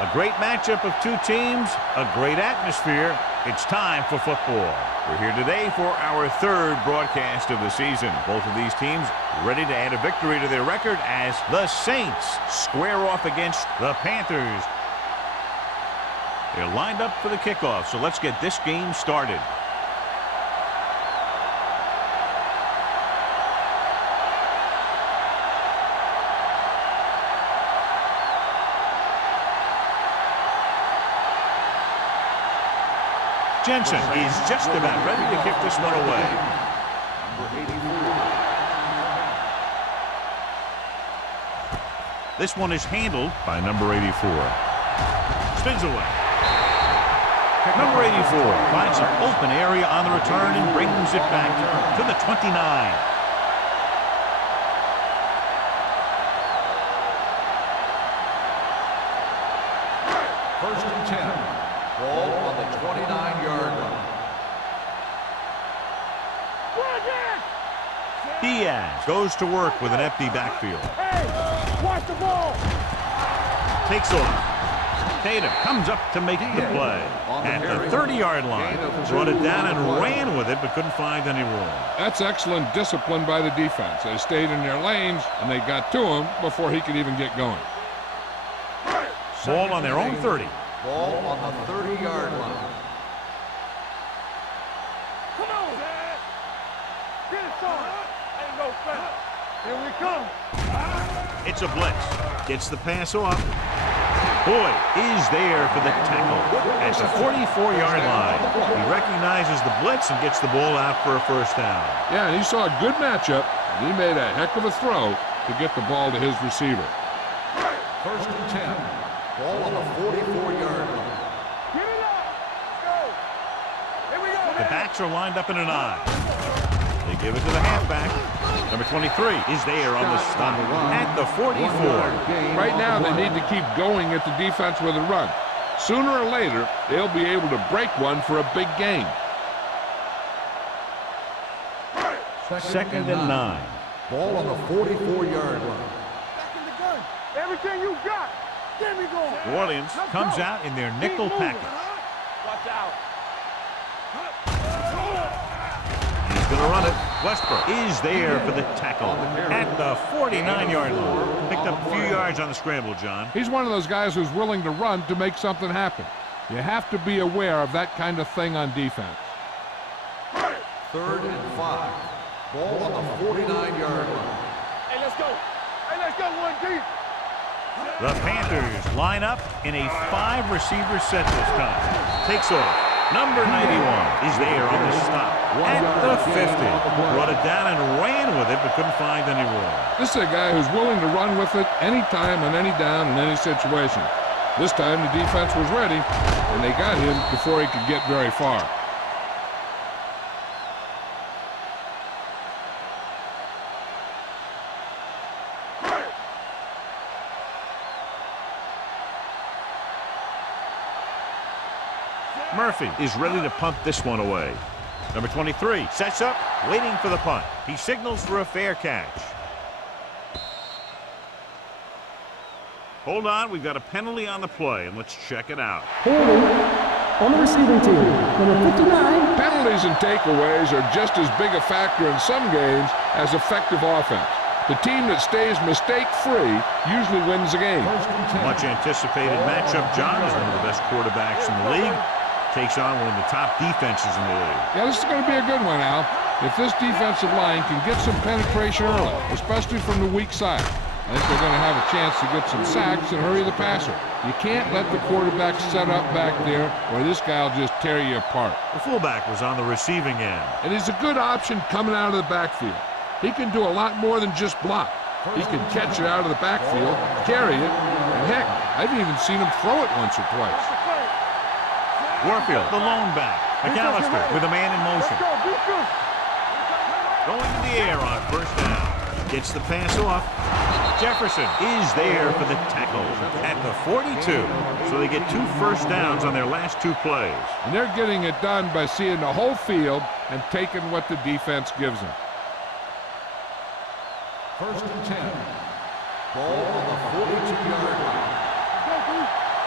A great matchup of two teams, a great atmosphere. It's time for football. We're here today for our third broadcast of the season. Both of these teams ready to add a victory to their record as the Saints square off against the Panthers. They're lined up for the kickoff, so let's get this game started. Jensen is just about ready to kick this one away. This one is handled by number 84. Spins away. Number 84 finds an open area on the return and brings it back to the 29. First and 10. Ball on the 29-yard line. Diaz goes to work with an empty backfield. Hey, watch the ball. Takes off. Tatum comes up to make the play. At the 30-yard line. Brought it down and ran with it, but couldn't find any room. That's excellent discipline by the defense. They stayed in their lanes, and they got to him before he could even get going. Ball on their own 30. Ball on the 30-yard line. Come on, Dad. Get it started. Ain't no foul. Here we come. It's a blitz. Gets the pass off. Boyd is there for the tackle at the 44-yard line. He recognizes the blitz and gets the ball out for a first down. Yeah, and he saw a good matchup, and he made a heck of a throw to get the ball to his receiver. First and 10. Ball on the 44-yard line. Get it up. Let's go. Here we go. The backs are lined up in an I. They give it to the halfback. Number 23 is there on the stop at the 44. Right now, they need to keep going at the defense with a run. Sooner or later, they'll be able to break one for a big gain. Second and 9. Ball on the 44-yard line. Back in the gun. Everything you got. Get me going. New Orleans comes out in their nickel package. Watch out. He's going to run it. Westbrook is there for the tackle at the 49-yard line. Picked up a few yards on the scramble, John. He's one of those guys who's willing to run to make something happen. You have to be aware of that kind of thing on defense. Third and 5. Ball on the 49-yard line. Hey, let's go. Hey, let's go one deep. The Panthers line up in a 5-receiver set this time. Takes off. Number 91 is there on the stop at the 50. Brought it down and ran with it, but couldn't find any room. This is a guy who's willing to run with it anytime, on any down, in any situation. This time the defense was ready, and they got him before he could get very far. Murphy is ready to punt this one away. Number 23 sets up, waiting for the punt. He signals for a fair catch. Hold on, we've got a penalty on the play, and let's check it out. Holding on the receiving team, number 59. Penalties and takeaways are just as big a factor in some games as effective offense. The team that stays mistake-free usually wins the game. Much anticipated matchup. John is one of the best quarterbacks in the league. Takes on one of the top defenses in the league. Yeah, this is going to be a good one, Al. If this defensive line can get some penetration early, especially from the weak side, I think they're going to have a chance to get some sacks and hurry the passer. You can't let the quarterback set up back there, or this guy will just tear you apart. The fullback was on the receiving end. And he's a good option coming out of the backfield. He can do a lot more than just block. He can catch it out of the backfield, carry it, and heck, I've even seen him throw it once or twice. Warfield, the lone back. McAllister with a man in motion. Going to the air on first down. Gets the pass off. Jefferson is there for the tackle at the 42. So they get 2 first downs on their last 2 plays. And they're getting it done by seeing the whole field and taking what the defense gives them. First and 10. Ball on the 42-yard line.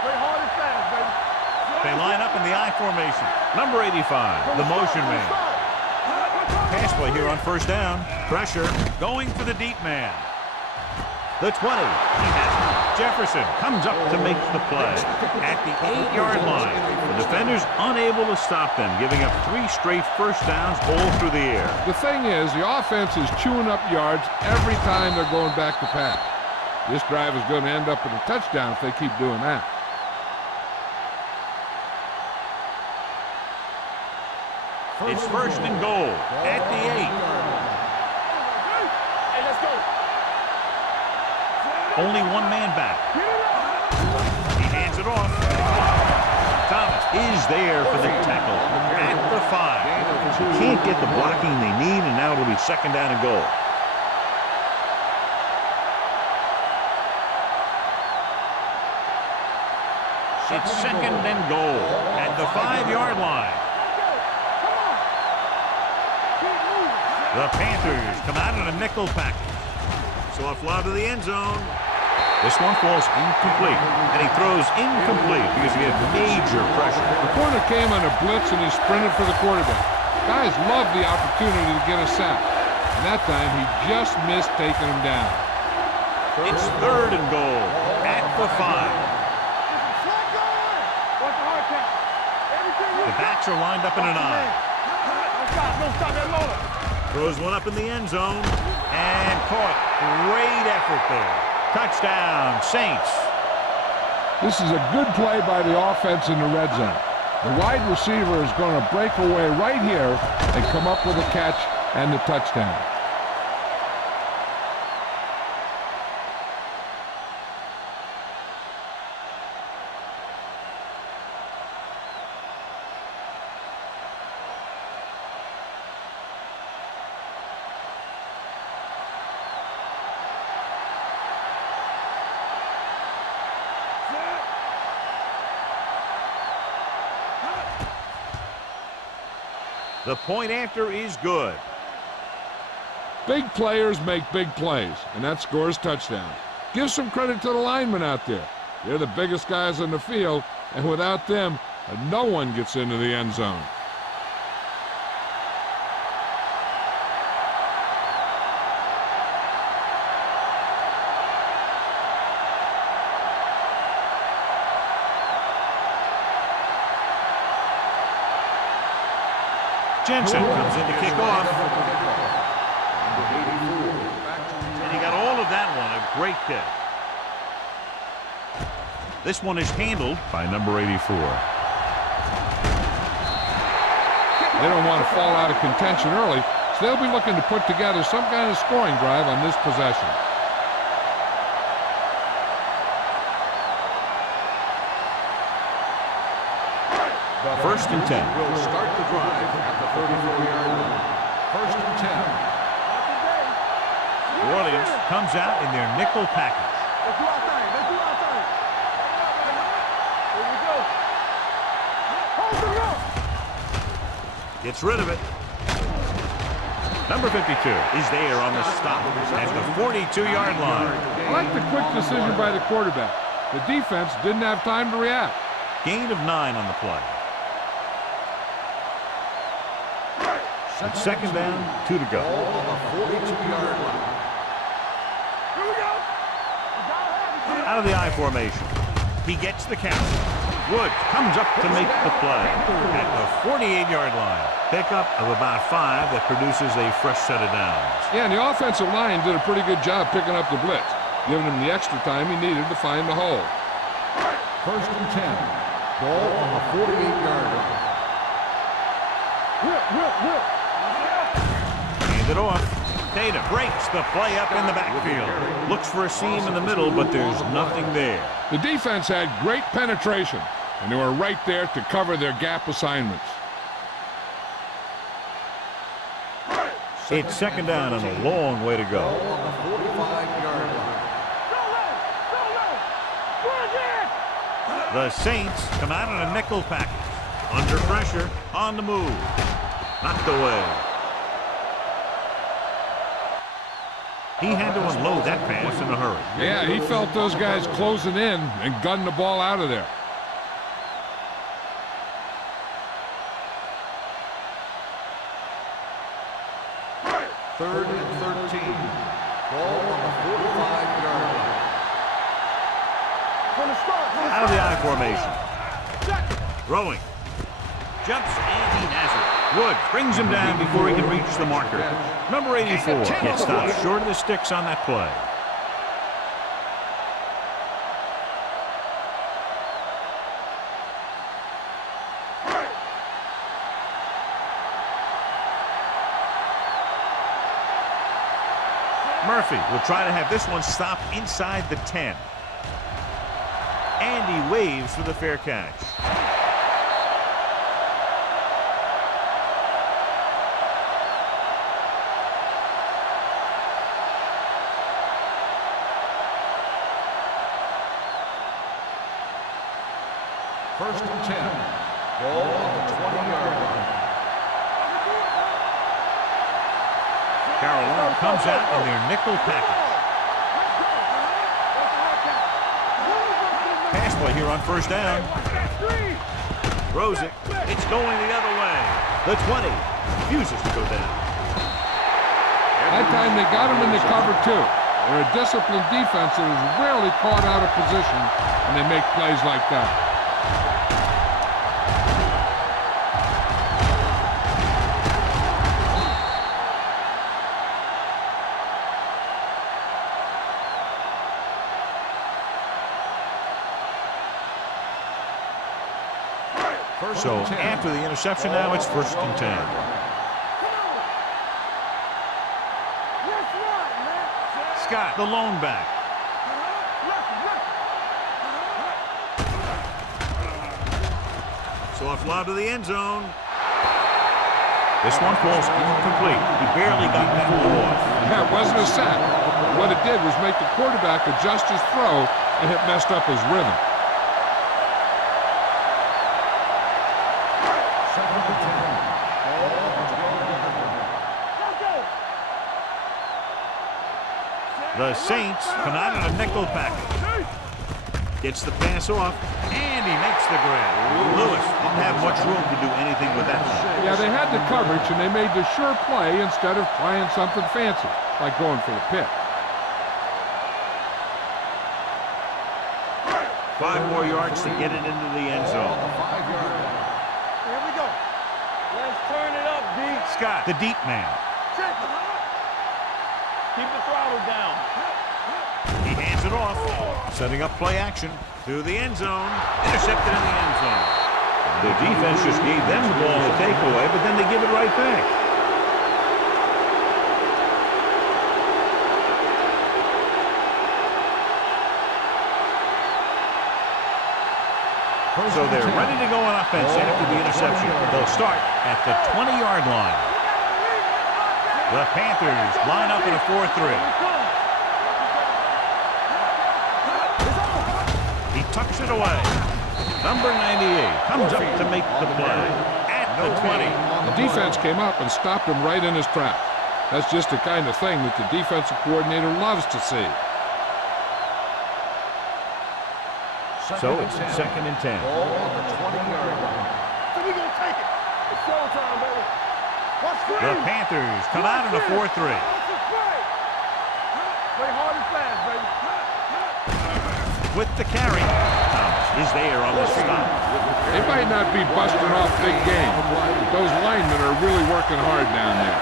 Play hard and fast, baby. They line up in the I formation. Number 85, the motion man. Pass play here on first down. Pressure going for the deep man. The 20. He has it. Jefferson comes up to make the play. At the 8-yard line, the defender's unable to stop them, giving up 3 straight first downs all through the air. The thing is, the offense is chewing up yards every time they're going back to pass. This drive is going to end up in a touchdown if they keep doing that. It's first and goal at the 8. Hey, let's go. Only one man back. He hands it off. Thomas is there for the tackle at the 5. Can't get the blocking they need, and now it'll be second down and goal. It's second and goal at the 5-yard line. The Panthers come out in a nickel package. Soft lob to the end zone. This one falls incomplete, and he throws incomplete because he had major pressure. The corner came on a blitz, and he sprinted for the quarterback. Guys love the opportunity to get a sack, and that time he just missed taking him down. It's third and goal at the 5. The backs are lined up in an I. Don't stop that loader. Throws one up in the end zone and caught. Great effort there. Touchdown, Saints. This is a good play by the offense in the red zone. The wide receiver is going to break away right here and come up with a catch and the touchdown. The point after is good. Big players make big plays, and that scores touchdowns. Give some credit to the linemen out there. They're the biggest guys on the field, and without them, no one gets into the end zone. Jensen comes in to kick off. And he got all of that one. A great kick. This one is handled by number 84. They don't want to fall out of contention early, so they'll be looking to put together some kind of scoring drive on this possession. First and 10. Will start the drive at the 34-yard line. First and 10. New Orleans comes out in their nickel package. Let's do our thing. Let's do our thing. Here we go. Hold the rope. Gets rid of it. Number 52 is there on the stop at the 42-yard line. I like the quick decision by the quarterback. The defense didn't have time to react. Gain of 9 on the play. It's second down, 2 to go. Ball on the 42-yard line. Here we go. Out of the I formation. He gets the count. Woods comes up to make the play at the 48-yard line. Pickup of about 5 that produces a fresh set of downs. Yeah, and the offensive line did a pretty good job picking up the blitz, giving him the extra time he needed to find the hole. First and 10. Ball on the 48-yard line. Whip. Hand it off. Tatum breaks the play up in the backfield. Looks for a seam in the middle, but there's nothing there. The defense had great penetration, and they were right there to cover their gap assignments. It's second down and a long way to go. Ball on the 45-yard line. The Saints come out in a nickel package. Under pressure, on the move. Knocked away. He had to unload that pass in a hurry. Yeah, he felt those guys closing in and gunned the ball out of there. Third and 13. Ball on the 45-yard line. Out of the I formation. Throwing. Jumps and he has it. Wood brings him down before he can reach the marker. Number 84 gets stopped short of the sticks on that play. Murphy will try to have this one stopped inside the 10. And he waves for the fair catch. First and 10. Ball on the 20-yard line. Carolina comes out in their nickel package. Pass play here on first down. Throws it. It's going the other way. The 20 refuses to go down. That time they got him in the cover, too. They're a disciplined defense that is rarely caught out of position, and they make plays like that. So after the interception now, it's first and 10. Scott, the lone back. Soft lob to the end zone. This one falls incomplete. He barely got that ball off. Yeah, it wasn't a sack. What it did was make the quarterback adjust his throw, and it messed up his rhythm. The Saints come out in a nickel package. Gets the pass off, and he makes the grab. Lewis didn't have much room to do anything with that one. Yeah, they had the coverage, and they made the sure play instead of trying something fancy, like going for the pick. 5 more yards to get it into the end zone. Here we go. Let's turn it up, D. Scott, the deep man. Keep the throttle down. He hands it off, setting up play action to the end zone. Intercepted in the end zone. The defense just gave them the ball to take away, but then they give it right back. So they're ready to go on offense after the interception. They'll start at the 20-yard line. The Panthers line up in a 4-3. He tucks it away. Number 98 comes up to make the play at the 20. The defense came up and stopped him right in his tracks. That's just the kind of thing that the defensive coordinator loves to see. So it's second and 10. Ball on the 20-yard line. So we're going to take it. It's showtime, baby. The Panthers come out in a 4-3. Play hard and fast, baby. With the carry, Thomas is there on the stop. They might not be busting off big game, but those linemen are really working hard down there.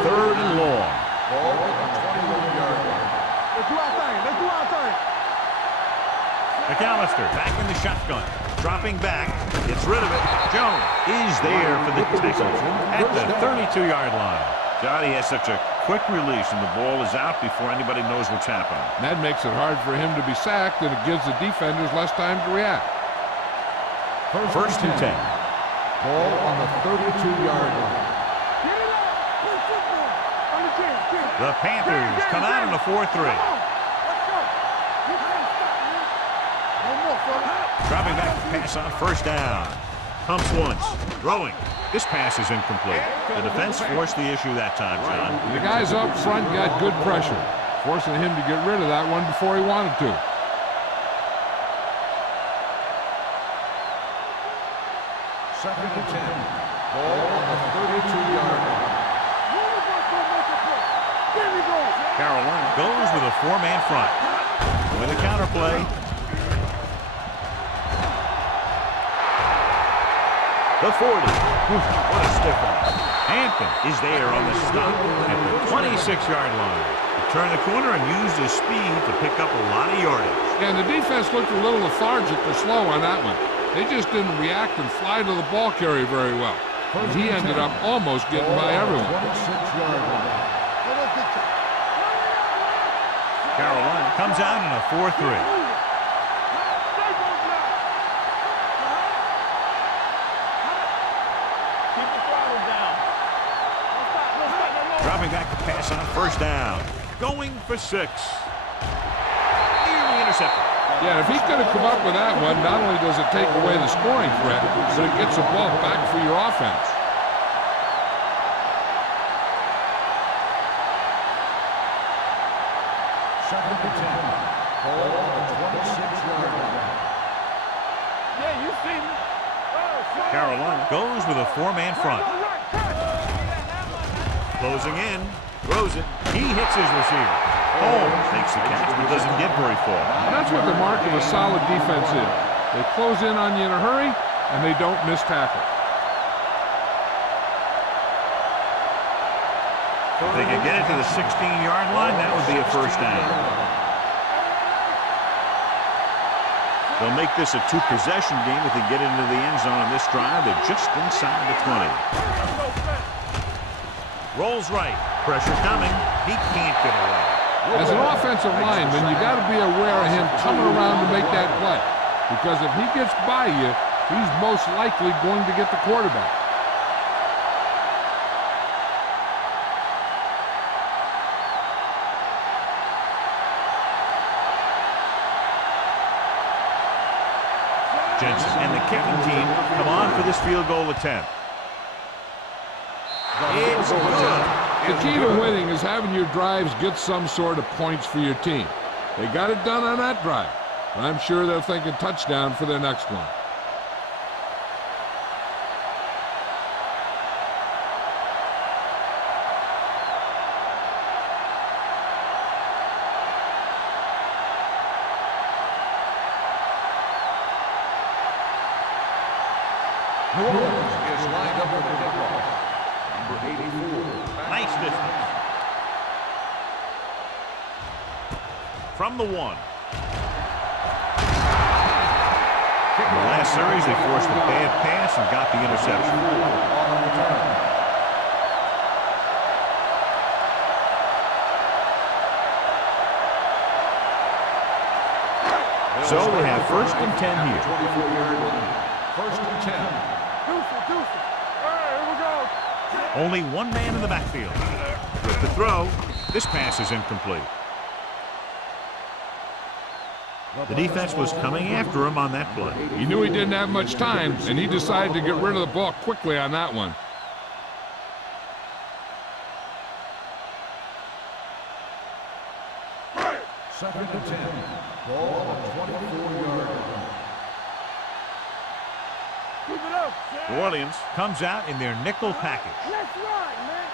Third and long. Ball on the 21-yard line. Let's do our thing. Let's do our thing. McAllister back in the shotgun. Dropping back. Gets rid of it. Jones is there for the tackle at the 32-yard line. God, he has such a quick release, and the ball is out before anybody knows what's happening. That makes it hard for him to be sacked, and it gives the defenders less time to react. First and 10. Ball on the 32-yard line. The Panthers come out in a 4-3. Dropping back to pass on first down. Pumps once. Throwing. This pass is incomplete. The defense forced the issue that time, John. The guys up front got good pressure, forcing him to get rid of that one before he wanted to. Second and 10. Ball on the 32-yard line. Carolina goes with a four-man front. With a counter play. The 40. What a stiff one. Hampton is there on the stop at the 26-yard line. He turned the corner and used his speed to pick up a lot of yardage. And the defense looked a little lethargic or slow on that one. They just didn't react and fly to the ball carrier very well. And he ended up almost getting by everyone. 26-yard line. Carolina comes out in a 4-3. Dropping back to pass on first down. Going for 6. Nearly intercepted. Yeah, if he could have come up with that one, not only does it take away the scoring threat, but it gets the ball back for your offense. Second and 10. Ball on the 26-yard line. Yeah, you see me. Carolina goes with a four-man front. Closing in. Throws it. He hits his receiver. Holmes makes the catch but doesn't get very far. That's what the mark of a solid defense is. They close in on you in a hurry, and they don't miss tackle. If they can get it to the 16-yard line, that would be a first down. They'll make this a two-possession game if they get into the end zone on this drive. They're just inside the 20. Rolls right. Pressure coming. He can't get away. As an offensive lineman, you got to be aware of him coming around to make that play. Because if he gets by you, he's most likely going to get the quarterback. Jensen and the kicking team come on for this field goal attempt. It's good. The key to winning is having your drives get some sort of points for your team. They got it done on that drive. And I'm sure they're thinking touchdown for their next one. New Orleans is lined up for the kickoff. Number 84. Nice distance. From the 1. In the last series, they forced a bad pass and got the interception. So we have first and 10 here. 24-yard line. First and 10. All right, here we go. Only one man in the backfield. With the throw, this pass is incomplete. The defense was coming after him on that play. He knew he didn't have much time, and he decided to get rid of the ball quickly on that one. Second and 10. Ball on the 24-yard line. Keep it up. New Orleans comes out in their nickel package. Let's ride, man.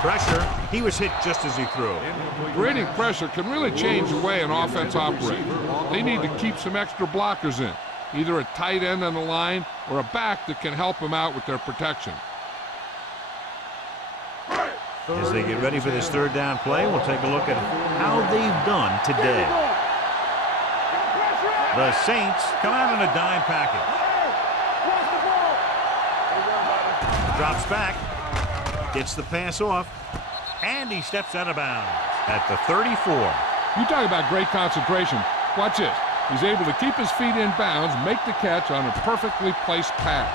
Pressure. He was hit just as he threw. Creating pressure can really change the way an offense operates. They need to keep some extra blockers in, either a tight end on the line or a back that can help them out with their protection. As they get ready for this third down play, we'll take a look at how they've done today. The Saints come out in a dime package. Drops back, gets the pass off, and he steps out of bounds at the 34. You talk about great concentration. Watch this. He's able to keep his feet in bounds, make the catch on a perfectly placed pass.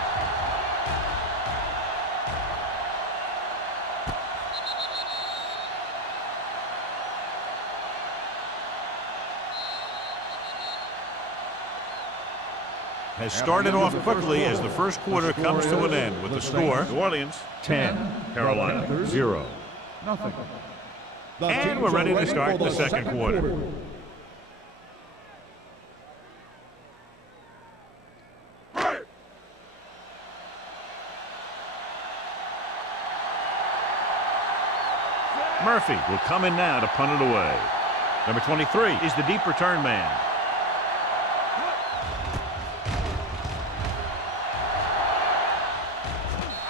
has started off quickly as the first quarter comes to an end with the score, New Orleans 10, Carolina 0. Nothing. And we're ready to start the second quarter. Murphy will come in now to punt it away. Number 23 is the deep return man.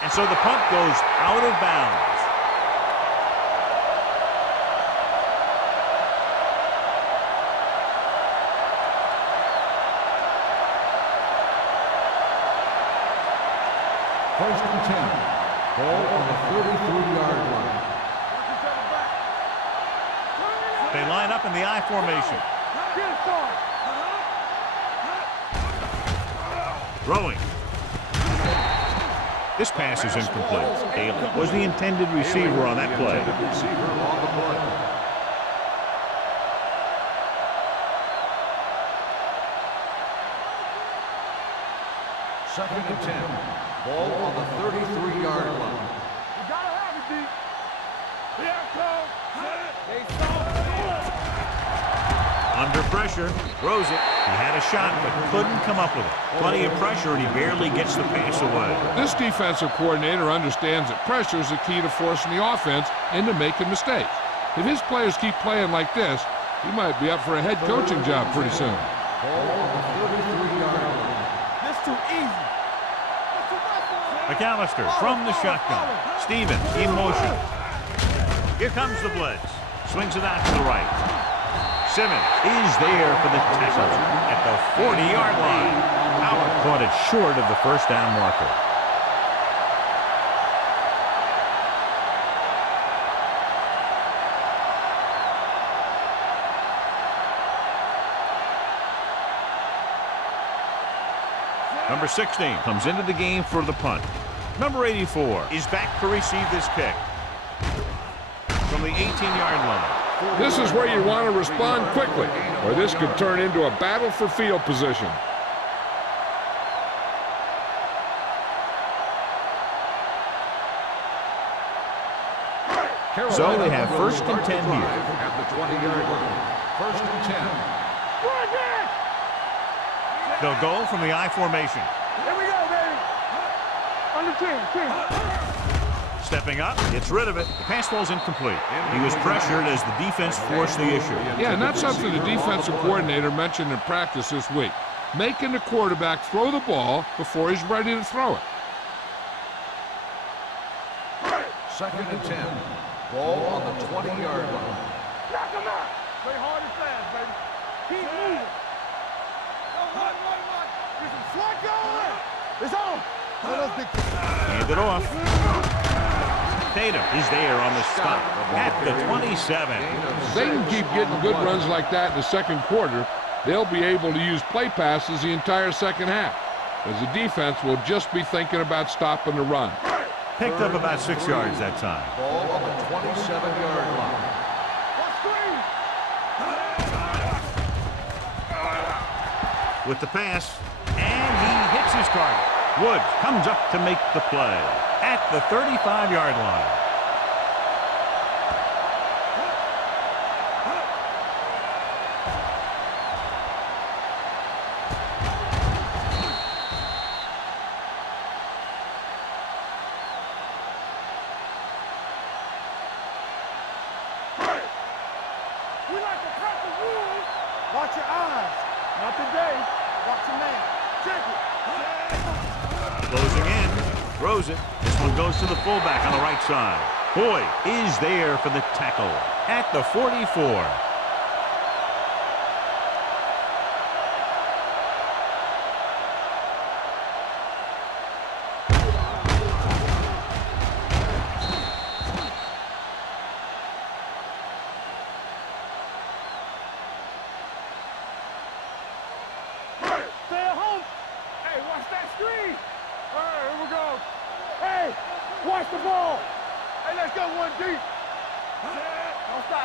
And so the punt goes out of bounds. First and 10. Ball on the 33-yard line. They line up in the I formation. Throwing. This pass is incomplete. Taylor was the intended receiver on that play. Second and 10. Ball on the 33-yard line. You gotta have it, D. Here it comes. Under pressure, throws it. He had a shot, but couldn't come up with it. Plenty of pressure, and he barely gets the pass away. This defensive coordinator understands that pressure is the key to forcing the offense into making mistakes. If his players keep playing like this, he might be up for a head coaching job pretty soon. Ball on the 33-yard line. That's too easy. McAllister from the shotgun. Stevens in motion. Here comes the blitz. Swings it out to the right. Simmons is there for the tackle at the 40-yard line. Howard caught it short of the first down marker. Number 16 comes into the game for the punt. Number 84 is back to receive this kick from the 18-yard line. This is where you want to respond quickly, or this could turn into a battle for field position. So they have first and 10 here. At the 20-yard line. First and 10. They'll go from the I formation. Here we go, baby. Under 10. Stepping up, gets rid of it. The pass ball's incomplete. He was pressured as the defense forced the issue. Yeah, and that's something the defensive coordinator mentioned in practice this week. Making the quarterback throw the ball before he's ready to throw it. Second and 10. Ball on the 20-yard line. Knock him out. Play hard and fast, baby. Keep moving. Run. Get some slack going. It's on. Hand it off. Tatum is there on the stop at the 27. If they can keep getting good runs like that in the second quarter, they'll be able to use play passes the entire second half, as the defense will just be thinking about stopping the run. Picked up about 6 yards that time. Ball on the 27-yard line. With the pass, and he hits his target. Woods comes up to make the play at the 35-yard line. We like to cut the rules. Watch your eyes. Not today. Watch your man. Check it. Closing in, throws it. This one goes to the fullback on the right side. Boyd is there for the tackle at the 44. Stay at home. Hey, watch that screen. All right, here we go. Hey, watch the ball. Hey, let's go one deep.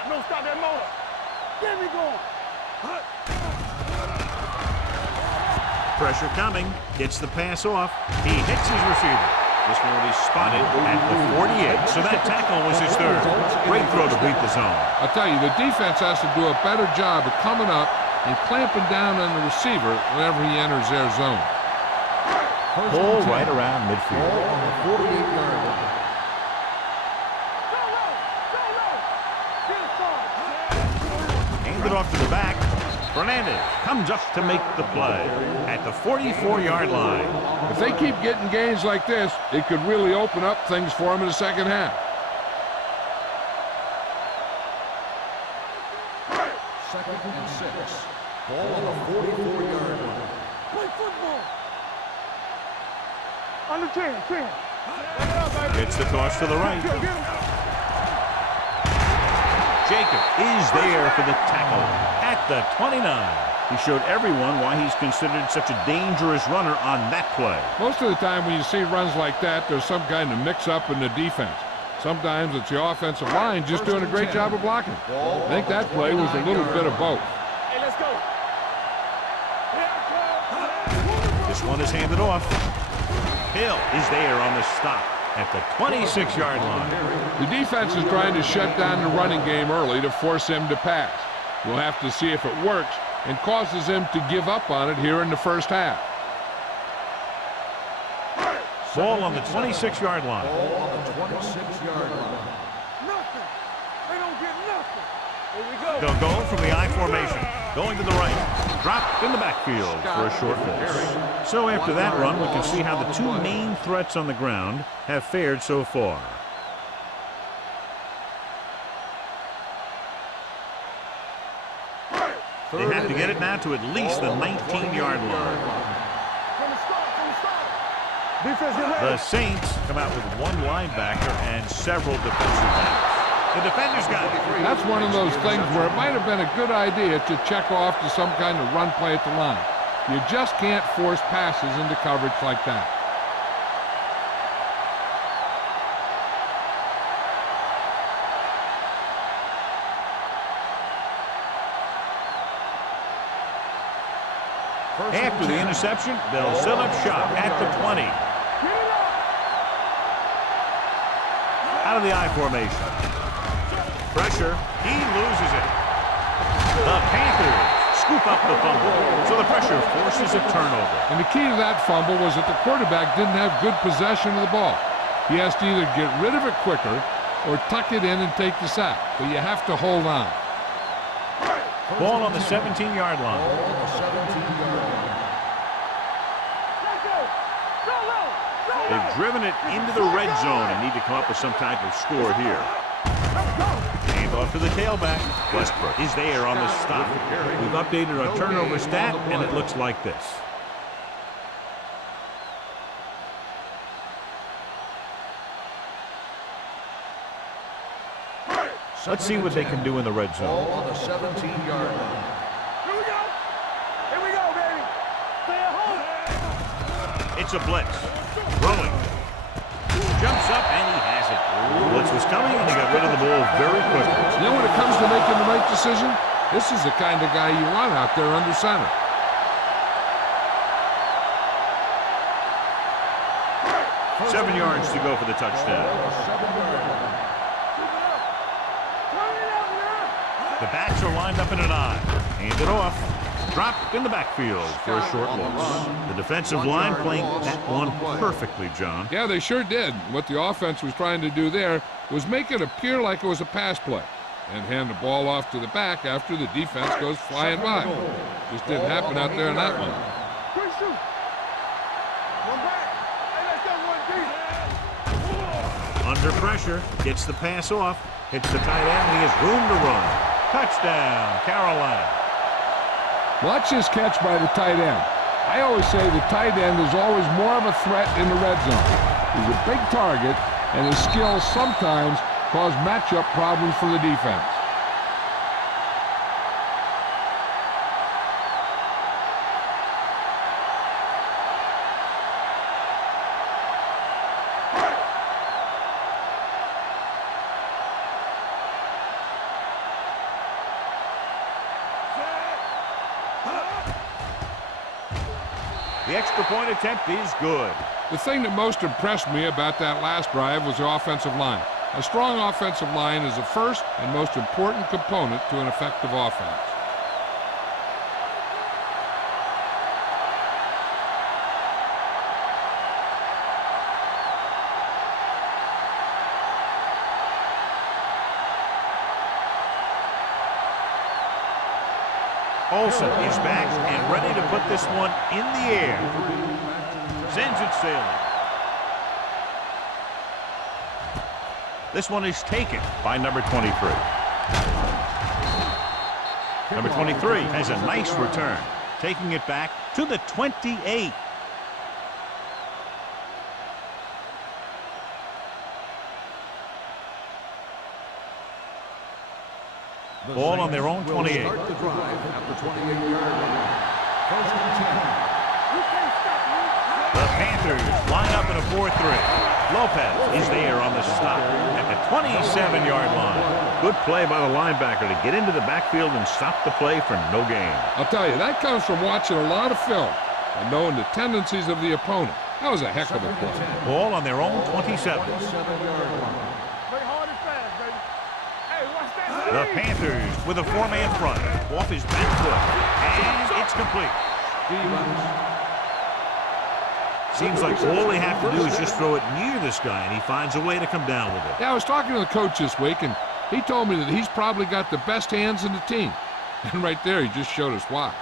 Don't stop that motor. Get me going. Pressure coming. Gets the pass off. He hits his receiver. This one will be spotted at the 48. So that tackle was his third. Great throw to beat the zone. I'll tell you, the defense has to do a better job of coming up and clamping down on the receiver whenever he enters their zone. Ball right around midfield. Ball on the 48-yard line. Hand it off to the back. Fernandez comes up to make the play at the 44-yard line. If they keep getting gains like this, it could really open up things for them in the second half. Second and 6. Ball on the 44-yard line. Play football. Under 10. Gets the toss to the right. Jacob is there for the tackle at the 29. He showed everyone why he's considered such a dangerous runner on that play. Most of the time when you see runs like that, there's some kind of mix-up in the defense. Sometimes it's the offensive line just doing a great job of blocking. I think that play was a little bit of both. Hey, let's go. This one is handed off. Hill is there on the stop at the 26-yard line. The defense is trying to shut down the running game early to force him to pass. We'll have to see if it works and causes him to give up on it here in the first half. Ball on the 26-yard line. Ball on the 26-yard line. Nothing. They don't get nothing. Here we go. They'll go from the I formation. Going to the right. Dropped in the backfield for a short loss. So after that run, we can see how the two main threats on the ground have fared so far. They have to get it now to at least the 19-yard line. From the start. Defense, get ready. The Saints come out with one linebacker and several defensive backs. The defenders got it. That's one of those things where it might have been a good idea to check off to some kind of run play at the line. You just can't force passes into coverage like that. After the interception, they'll set up shop at the 20. Out of the I formation. Pressure. He loses it. The Panthers scoop up the fumble. So the pressure forces a turnover. And the key to that fumble was that the quarterback didn't have good possession of the ball. He has to either get rid of it quicker or tuck it in and take the sack. But you have to hold on. Ball on the 17-yard line. Ball on the 17-yard line. They've driven it into the red zone and need to come up with some type of score here. Hand off to the tailback. Westbrook is there on the stop. We've updated our turnover stat, and it looks like this. Let's see what they can do in the red zone. Ball on the 17-yard line. Here we go. Here we go, baby. Stay at home. It's a blitz. Throwing. Jumps up, and he has it. Blitz was coming, and he got rid of the ball very quickly. You know, when it comes to making the right decision, this is the kind of guy you want out there under center. – 7 yards to go for the touchdown. The backs are lined up in an I. Hand it off. Dropped in the backfield for a short loss. The defensive line playing that one perfectly, John. Yeah, they sure did. What the offense was trying to do there was make it appear like it was a pass play and hand the ball off to the back after the defense goes flying by. Just didn't happen out there in that one. Quick shoot. One back. Hey, let's go, one deep. Under pressure, gets the pass off, hits the tight end, and he has room to run. Touchdown, Carolina. Watch this catch by the tight end. I always say the tight end is always more of a threat in the red zone. He's a big target, and his skills sometimes cause matchup problems for the defense. The extra point attempt is good. The thing that most impressed me about that last drive was the offensive line. A strong offensive line is the first and most important component to an effective offense. Olsen is back and ready to put this one in the air. Sends it sailing. This one is taken by number 23. Number 23 has a nice return, taking it back to the 28. Ball on their own 28. Start the drive at the 28-yard line. First and 10. The Panthers line up in a 4-3. Lopez is there on the stop at the 27-yard line. Good play by the linebacker to get into the backfield and stop the play for no gain. I'll tell you, that comes from watching a lot of film and knowing the tendencies of the opponent. That was a heck of a play. Ball on their own 27. 27-yard line. Play hard and fast, baby. Hey, watch that. The Panthers with a four-man front off his back foot, and it's complete. Seems like all they have to do is just throw it near this guy, and he finds a way to come down with it. Yeah, I was talking to the coach this week, and he told me that he's probably got the best hands in the team. And right there, he just showed us why.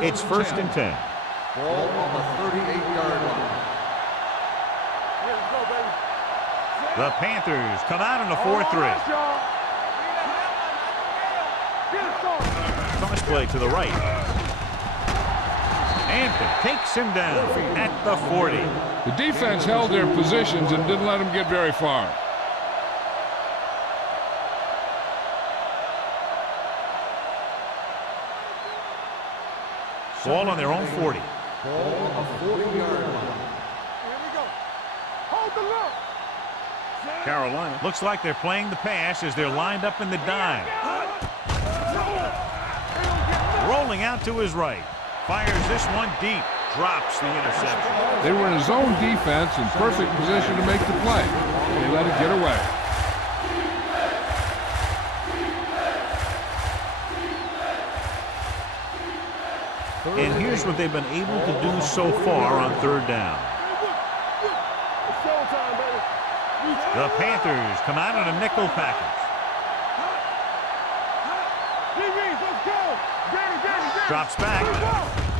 It's first and 10. Ball on the 38-yard line. Here we go, baby. The Panthers come out in a 4-3. Toss play to the right. Hampton takes him down at the 40. The defense held their positions and didn't let them get very far. Ball on their own 40. Ball on the 40-yard line. Here we go. Hold the look. Carolina looks like they're playing the pass as they're lined up in the dime. Rolling out to his right. Fires this one deep. Drops the interception. They were in a zone defense in perfect position to make the play. They let it get away. And here's what they've been able to do so far on third down. It's showtime, baby. The Panthers come out in a nickel package. Let's go. Danny. Drops back.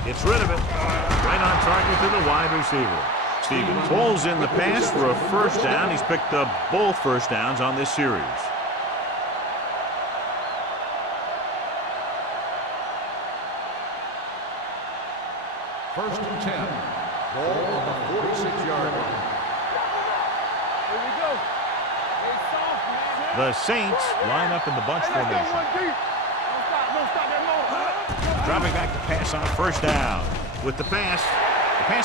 Gets rid of it. Right on target to the wide receiver. Stevens pulls in the pass for a first down. He's picked up both first downs on this series. First and 10. Ball on the 46-yard line. Here we go. Hey, soft, man. The Saints line up in the bunch Hey, let's go formation. one deep. Don't stop that long. Dropping back to pass on first down. With the pass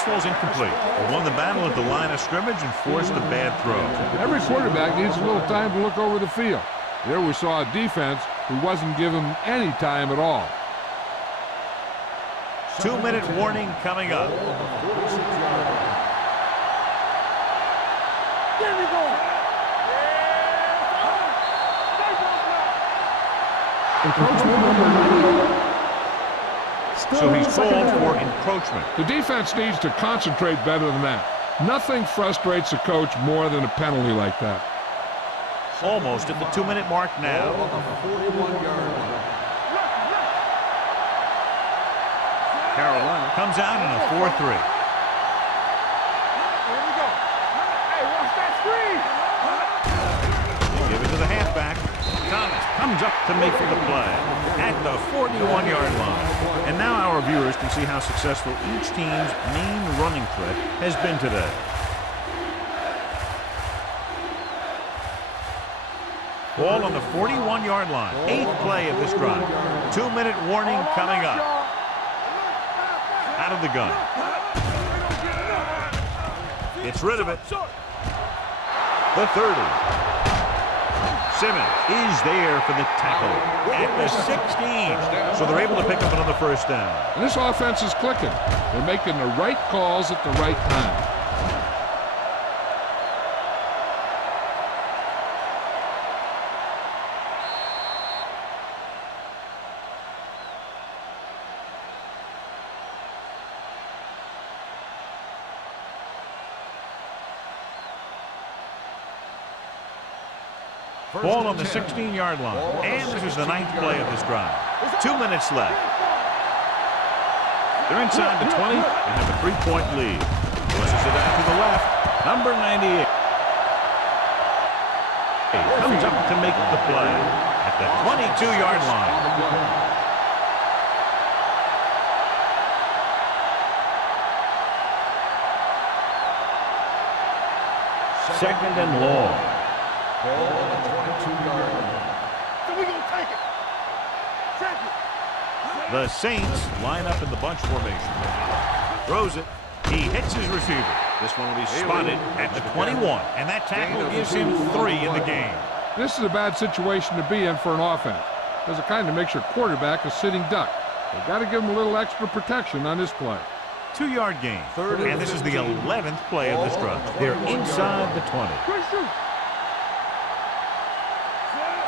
falls incomplete. They won the battle at the line of scrimmage and forced a bad throw. Every quarterback needs a little time to look over the field. There we saw a defense who wasn't given any time at all. 2-minute warning coming up. Here we go. So he's called for encroachment. The defense needs to concentrate better than that. Nothing frustrates a coach more than a penalty like that. Almost at the 2-minute mark now. Ball on the 41-yard line. Carolina comes out in a 4-3. Here we go. Hey, watch that screen. They give it to the halfback. Thomas comes up to make the play at the 41-yard line. And now our viewers can see how successful each team's main running threat has been today. Ball on the 41-yard line. 8th play of this drive. 2-minute warning coming up. Out of the gun. Gets rid of it. The 30. Simmons is there for the tackle at the 16. So they're able to pick up another first down. And this offense is clicking. They're making the right calls at the right time. Ball on the 16-yard line. And this is the 9th play of this drive. 2 minutes left. They're inside the 20 and have a 3-point lead. Pushes it out to the left. Number 98. Comes up to make the play at the 22-yard line. Second and long. Ball on the 22-yard line. So we're going to take it. Take it. The Saints line up in the bunch formation. Throws it. He hits his receiver. This one will be spotted at the 21. And that tackle gives him 3 in the game. This is a bad situation to be in for an offense, because it kind of makes your quarterback a sitting duck. They've got to give him a little extra protection on this play. 2-yard gain. And this is the 11th play of this drive. They're inside the 20.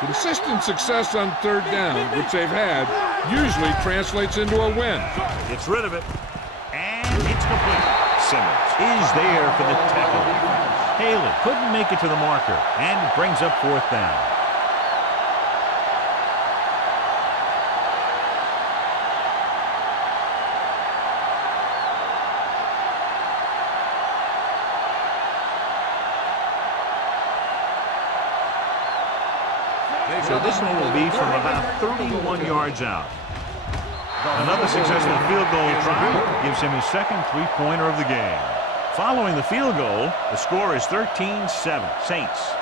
Consistent success on third down, which they've had, usually translates into a win. Gets rid of it. And it's complete. Simmons is there for the tackle. Haley couldn't make it to the marker. And it brings up 4th down. So this one will be from about 31 yards out. Another successful field goal try gives him his second 3-pointer of the game. Following the field goal, the score is 13-7, Saints.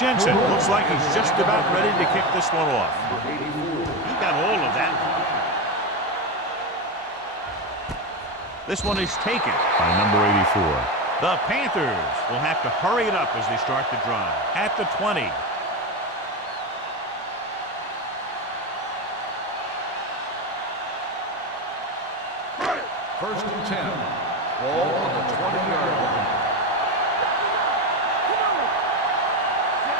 Jensen looks like he's just about ready to kick this one off. He got all of that. This one is taken by number 84. The Panthers will have to hurry it up as they start the drive. At the 20. First and 10. Ball on the 20-yard line.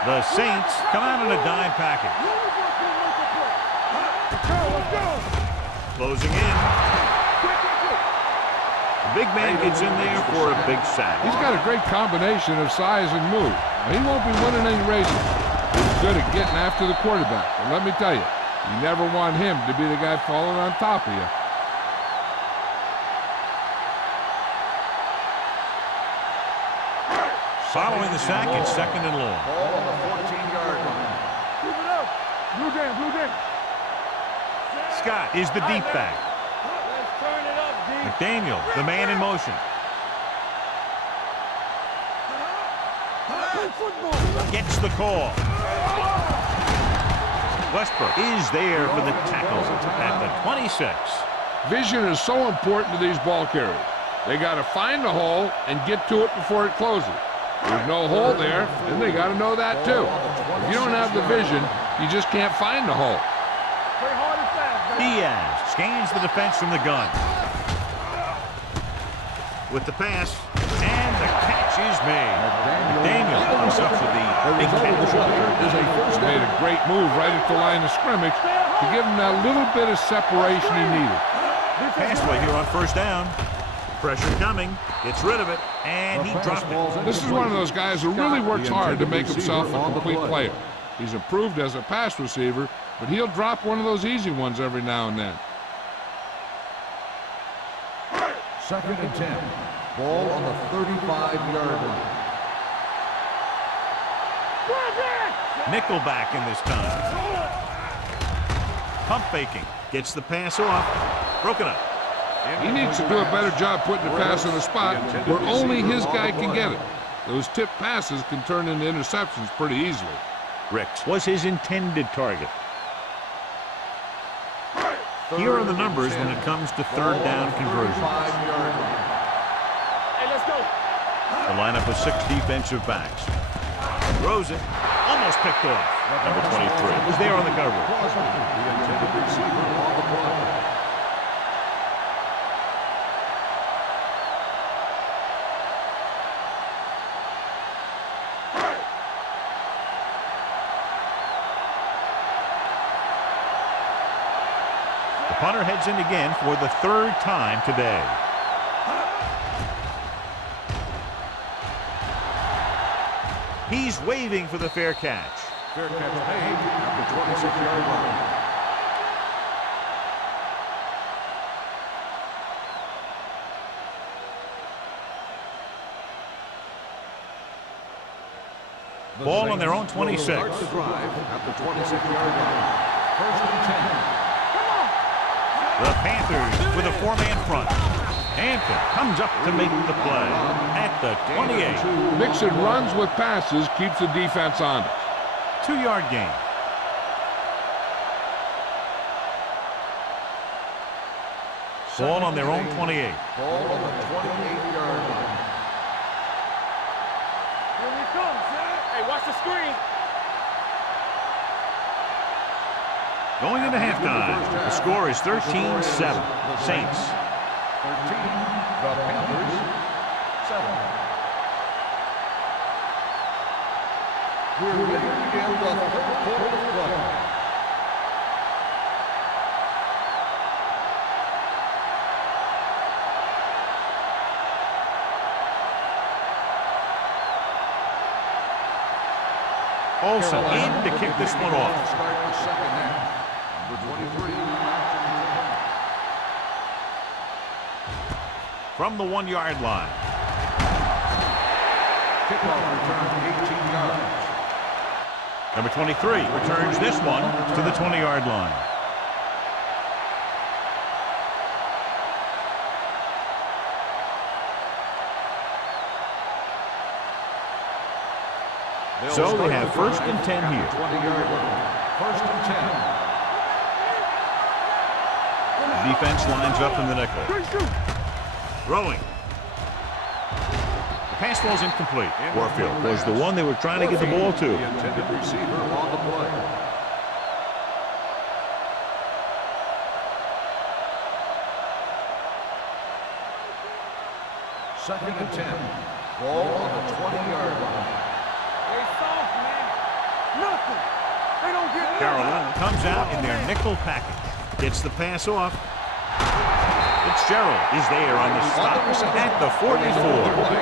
The Saints come out in a dime package. Closing in. The big man gets in there for a big sack. He's got a great combination of size and move. He won't be winning any races. He's good at getting after the quarterback. And let me tell you, you never want him to be the guy falling on top of you. Following the sack, it's second and long. Ball on the 14-yard line. Keep it up. Blue game, blue game. Scott is the deep back. Let's turn it up, D. McDaniel, the man in motion. Gets the call. Westbrook is there for the tackle at the 26. Vision is so important to these ball carriers. They got to find the hole and get to it before it closes. There's no hole there, and they got to know that too. If you don't have the vision, you just can't find the hole. Play hard and fast, baby. Diaz scans the defense from the gun. With the pass, and the catch is made. McDaniel comes up with the big catch. He made a great move right at the line of scrimmage to give him that little bit of separation he needed. Pass play here on first down. Pressure coming, gets rid of it, and he dropped it. This is one of those guys who really works hard to make himself a complete player. He's improved as a pass receiver, but he'll drop one of those easy ones every now and then. Second and 10. Ball on the 35-yard line. Nickelback in this time. Pump faking, gets the pass off, broken up. He needs to do a better job putting the pass in a spot where only his guy can get it. Those tip passes can turn into interceptions pretty easily. Ricks was his intended target. Here are the numbers when it comes to third down conversions. Hey, let's go. The lineup of 6 defensive backs. Throws it. Almost picked off. Number 23 was there on the coverage. The intended receiver on the play. The punter heads in again for the 3rd time today. He's waving for the fair catch. Fair catch made at the 26-yard line. Ball on their own 26. Starts the drive at the 26-yard line. 1st and 10. The Panthers with a 4-man front. Hampton comes up to make the play at the 28. Mixing runs with passes keeps the defense honest. 2-yard gain. Ball on their own 28. Ball on the 28-yard line. Here we come, son. Hey, watch the screen. Going into halftime, the score is 13-7. Saints. 13, the Panthers, 7. We're ready to begin the 3rd quarter of play. Olsen in to kick this one off. Start the 2nd half. Number 23. From the 1-yard line. Kickoff return 18 yards. Number 23 returns this one to the 20-yard line. So they have 1st and 10 here. 20-yard line. 1st and 10. The defense lines up in the nickel. Throwing. The pass falls incomplete. Warfield was the one they were trying to get the ball to. The intended receiver on the play. Second and 10. Ball on the 20-yard line. They soft, man. Nothing. They don't get Carolina comes out in their nickel package. Gets the pass off. Fitzgerald is there on the stop at the 44.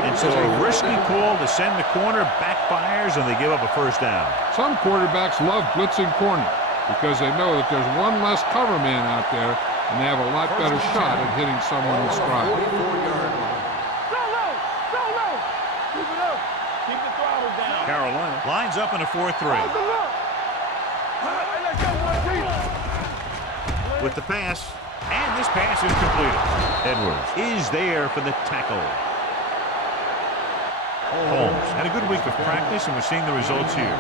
And so a risky call to send the corner backfires and they give up a 1st down. Some quarterbacks love blitzing corners because they know that there's one less cover man out there and they have a lot better shot at hitting someone in stride. 44-yard line. Go low. Go low. Keep it up. Keep the throttle down. Carolina lines up in a 4-3. Hey, let's go, 1-3. With the pass. And this pass is completed. Edwards is there for the tackle. Holmes had a good week of practice, and we're seeing the results here.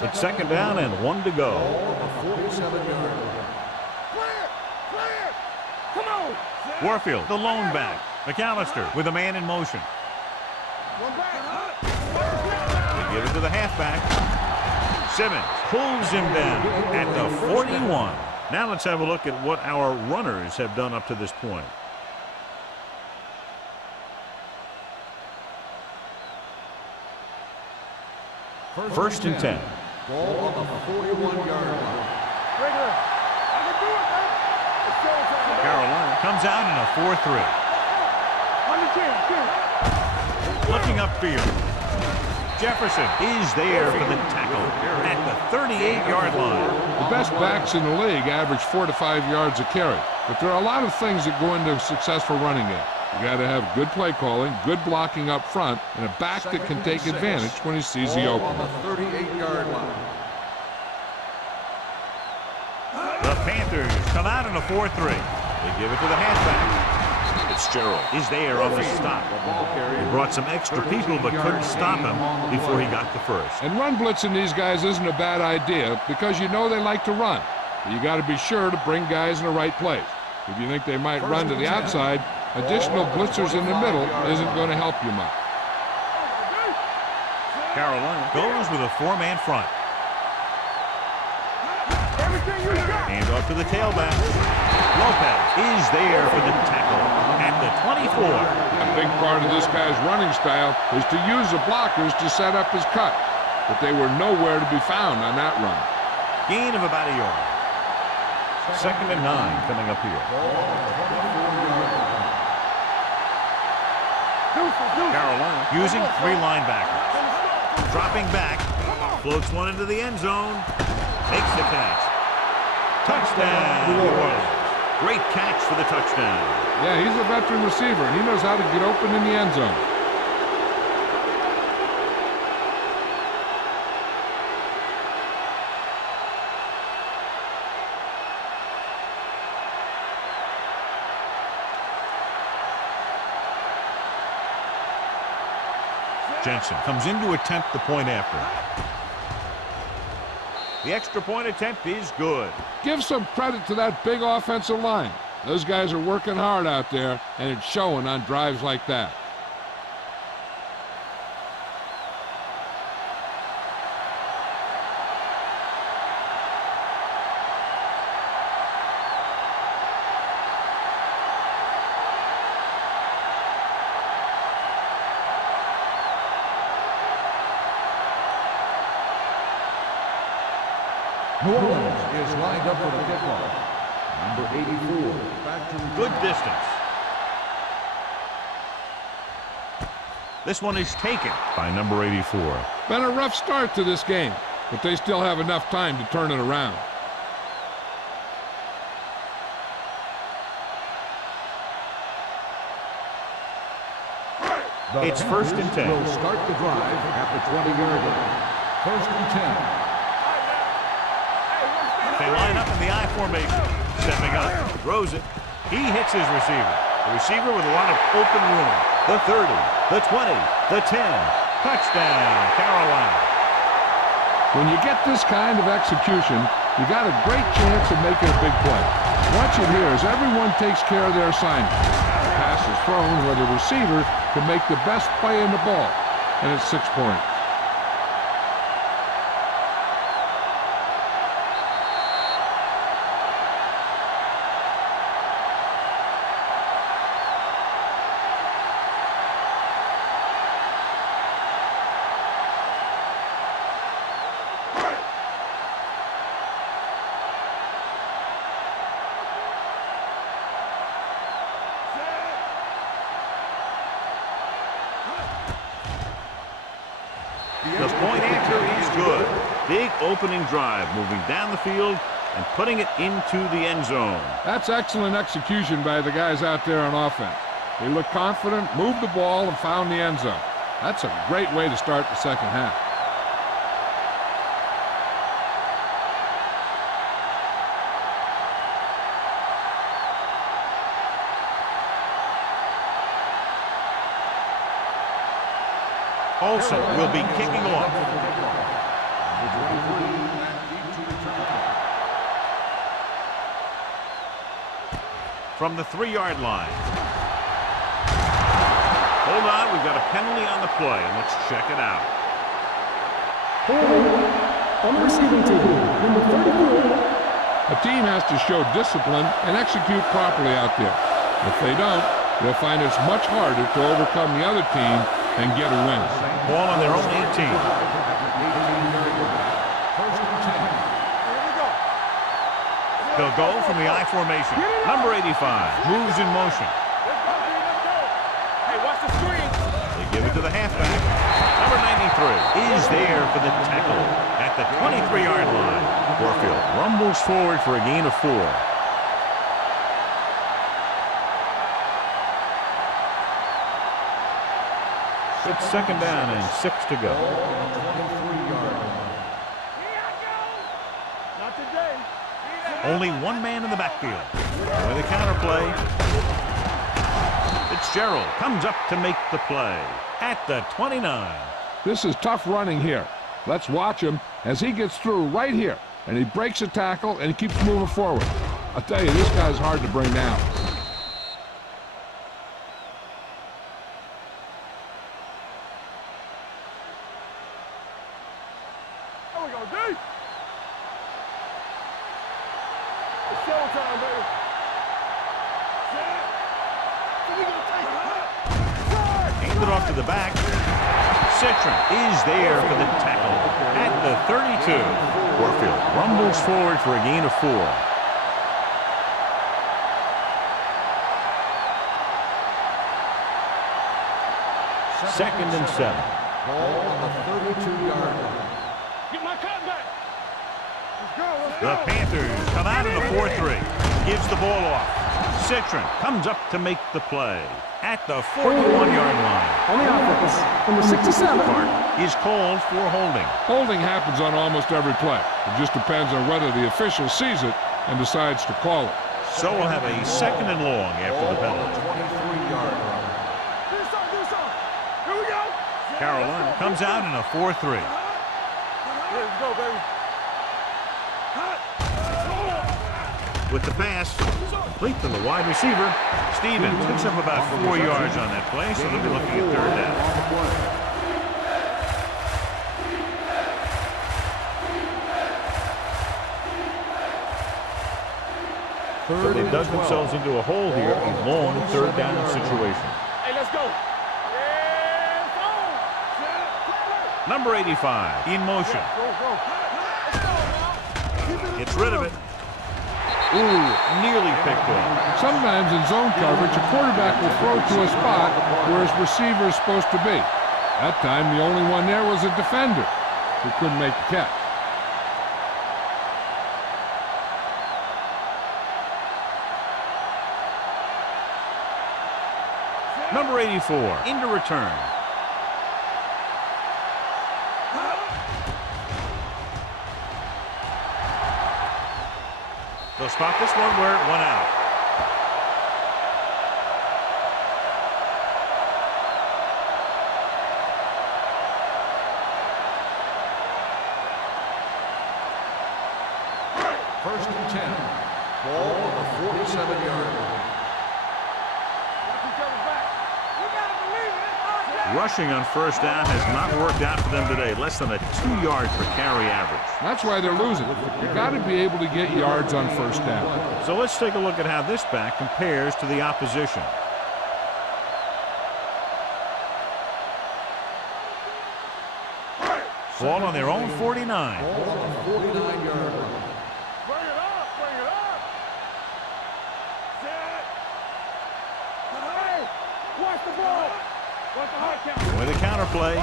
It's 2nd down and 1 to go. 47-yard line. Clear. Come on. Warfield, the lone back. McAllister with a man in motion. One back. They give it to the halfback. Simmons pulls him down at the 41. Now let's have a look at what our runners have done up to this point. First and 10. Ball on the 41-yard line. Regular. I can do it, man. It's showtime. Carolina comes out in a 4-3. On the chin. Looking upfield. Jefferson is there for the tackle at the 38-yard line. The best backs in the league average 4 to 5 yards a carry, but there are a lot of things that go into a successful running game. You got to have good play calling, good blocking up front, and a back that can take advantage when he sees the opening. On the 38-yard line. Panthers come out in a 4-3. They give it to the halfback. Fitzgerald is there on the stop. He brought some extra people but couldn't stop him before he got the first. And run blitzing these guys isn't a bad idea because you know they like to run. But you got to be sure to bring guys in the right place. If you think they might run to the outside, additional blitzers in the middle isn't going to help you much. Carolina goes with a 4-man front. Hand off to the tailback. Lopez is there for the tackle at the 24. A big part of this guy's running style is to use the blockers to set up his cut. But they were nowhere to be found on that run. Gain of about a yard. 2nd and 9 coming up here. Carolina using 3 linebackers. Dropping back. Floats one into the end zone. Makes the catch. Touchdown, New Orleans. Great catch for the touchdown. Yeah, he's a veteran receiver, and he knows how to get open in the end zone. Jensen comes in to attempt the point after. The extra point attempt is good. Give some credit to that big offensive line. Those guys are working hard out there, and it's showing on drives like that. New Orleans is lined up for the kickoff. Number 84. Back to good distance. This one is taken by number 84. Been a rough start to this game, but they still have enough time to turn it around. It's 1st and 10. Will start the drive at the 20-yard line. 1st and 10. They line up in the I formation. Stepping up, throws it. He hits his receiver. The receiver with a lot of open room. The 30, the 20, the 10. Touchdown, Carolina. When you get this kind of execution, you got a great chance of making a big play. Watch it here as everyone takes care of their assignment. The pass is thrown where the receiver can make the best play in the ball, and it's 6 points. The point answer is good. Big opening drive, moving down the field and putting it into the end zone. That's excellent execution by the guys out there on offense. They looked confident, moved the ball, and found the end zone. That's a great way to start the second half. Olsen will be kicking off. From the 3-yard line. Hold on, we've got a penalty on the play. Let's check it out. On the receiving team, number 34. A team has to show discipline and execute properly out there. If they don't, they'll find it's much harder to overcome the other team and get a win. Ball on their own 18. They'll go from the I formation. Number 85 moves in motion. Hey, watch the screen. They give it to the halfback. Number 93 is there for the tackle at the 23-yard line. Warfield rumbles forward for a gain of 4. It's 2nd down and 6 to go. Not today. Only one man in the backfield. With a counter play. Fitzgerald comes up to make the play at the 29. This is tough running here. Let's watch him as he gets through right here. And he breaks a tackle and he keeps moving forward. I'll tell you, this guy's hard to bring down. There we go, D. It's showtime, baby. Handed off to the back. Citron is there for the tackle at the 32. Warfield rumbles forward for a gain of 4. Second and 7. Ball on the 32-yard line. Get my cut back. Let's go, let's The go. Panthers come out in a 4-3. Gives the ball off. Citron comes up to make the play at the 41-yard line. On the offense, number 67. Clark is called for holding. Holding happens on almost every play. It just depends on whether the official sees it and decides to call it. So we'll have a second and long after the Ball on penalty. the 23-yard line. Do something. Here we go. Carolina comes out in a 4-3. Let's go, baby. With the pass, complete to the wide receiver. Stevens picks up about 4 yards on that play, so they'll be looking at third down. So they've dug themselves into a hole here, a long third down situation. Hey, let's go. Number 85 in motion. Go. Gets rid of it. Ooh, nearly picked off. Sometimes in zone coverage, a quarterback will throw to a spot where his receiver is supposed to be. That time, the only one there was a defender who couldn't make the catch. Number 84 into return. They'll spot this one where it went out. First and 10. Ball on the 47-yard line. Rushing on first down has not worked out for them today. Less than a 2 yards per carry average. That's why they're losing. You got to be able to get yards on first down. So let's take a look at how this back compares to the opposition. Ball on their own 49. Ball on the 49-yard line. Bring it up. Set. Hey, watch the ball. Watch the hard count. With a counter play.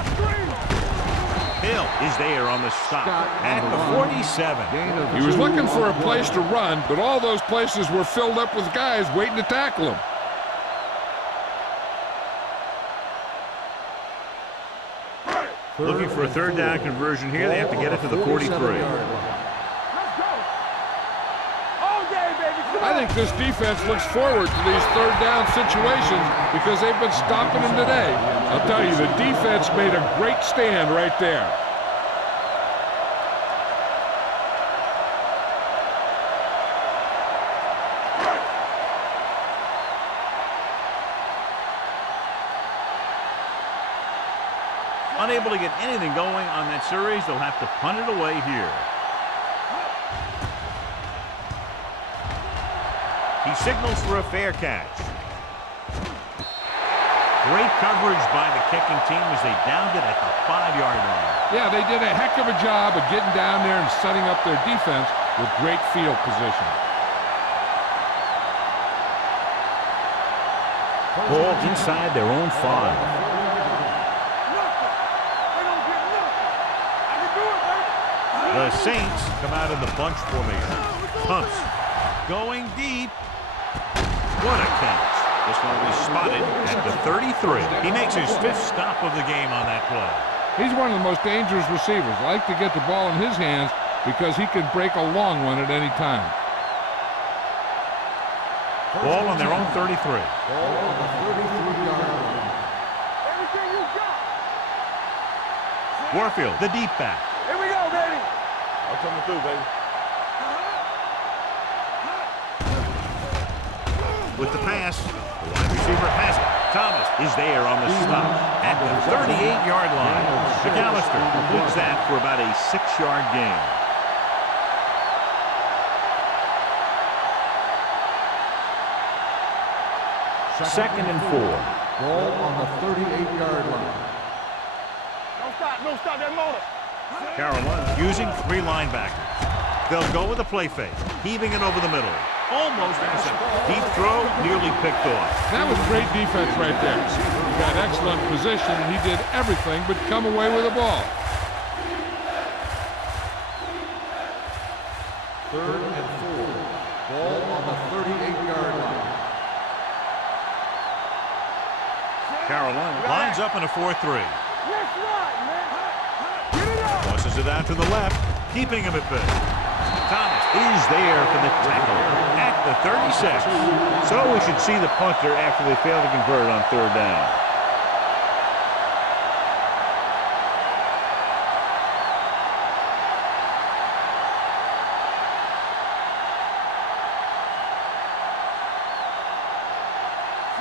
Hill is there on the stop at the 47. He was looking for a place to run, but all those places were filled up with guys waiting to tackle him. Looking for a third down conversion here. They have to get it to the 43. Let's go. All day, baby. Come I on. think this defense looks forward to these third down situations because they've been stopping them today. I'll tell you, the defense made a great stand right there. Unable to get anything going on that series, they'll have to punt it away here. He signals for a fair catch. Great coverage by the kicking team as they downed it at the 5-yard line. Yeah, they did a heck of a job of getting down there and setting up their defense with great field position. Ball inside their own 5. The Saints come out in the bunch formation. Pumps. Going deep. What a catch. This one will be spotted at the 33. He makes his 5th stop of the game on that play. He's one of the most dangerous receivers. I like to get the ball in his hands because he can break a long one at any time. Ball on their own 33. Ball on the 33-yard line. Everything you got. Warfield, the deep back. Here we go, baby. I'm coming through, baby. With the pass, the wide receiver has it. Thomas is there on the stop at the 38-yard line. McAllister completes that for about a 6-yard gain. Second and 4. Ball on the 38-yard line. Don't stop that motor. Carolina using 3 linebackers. They'll go with a play fake, heaving it over the middle. Almost intercepted. Deep throw, nearly picked off. That was great defense right there. He got excellent position, and he did everything but come away with the ball. Third and 4. Ball on the 38-yard line. Carolina lines up in a 4-3. Let's ride, man. Get it up. Tosses it out to the left, keeping him at bay. Thomas is there for the tackle at the 36. So we should see the punter after they fail to convert on 3rd down.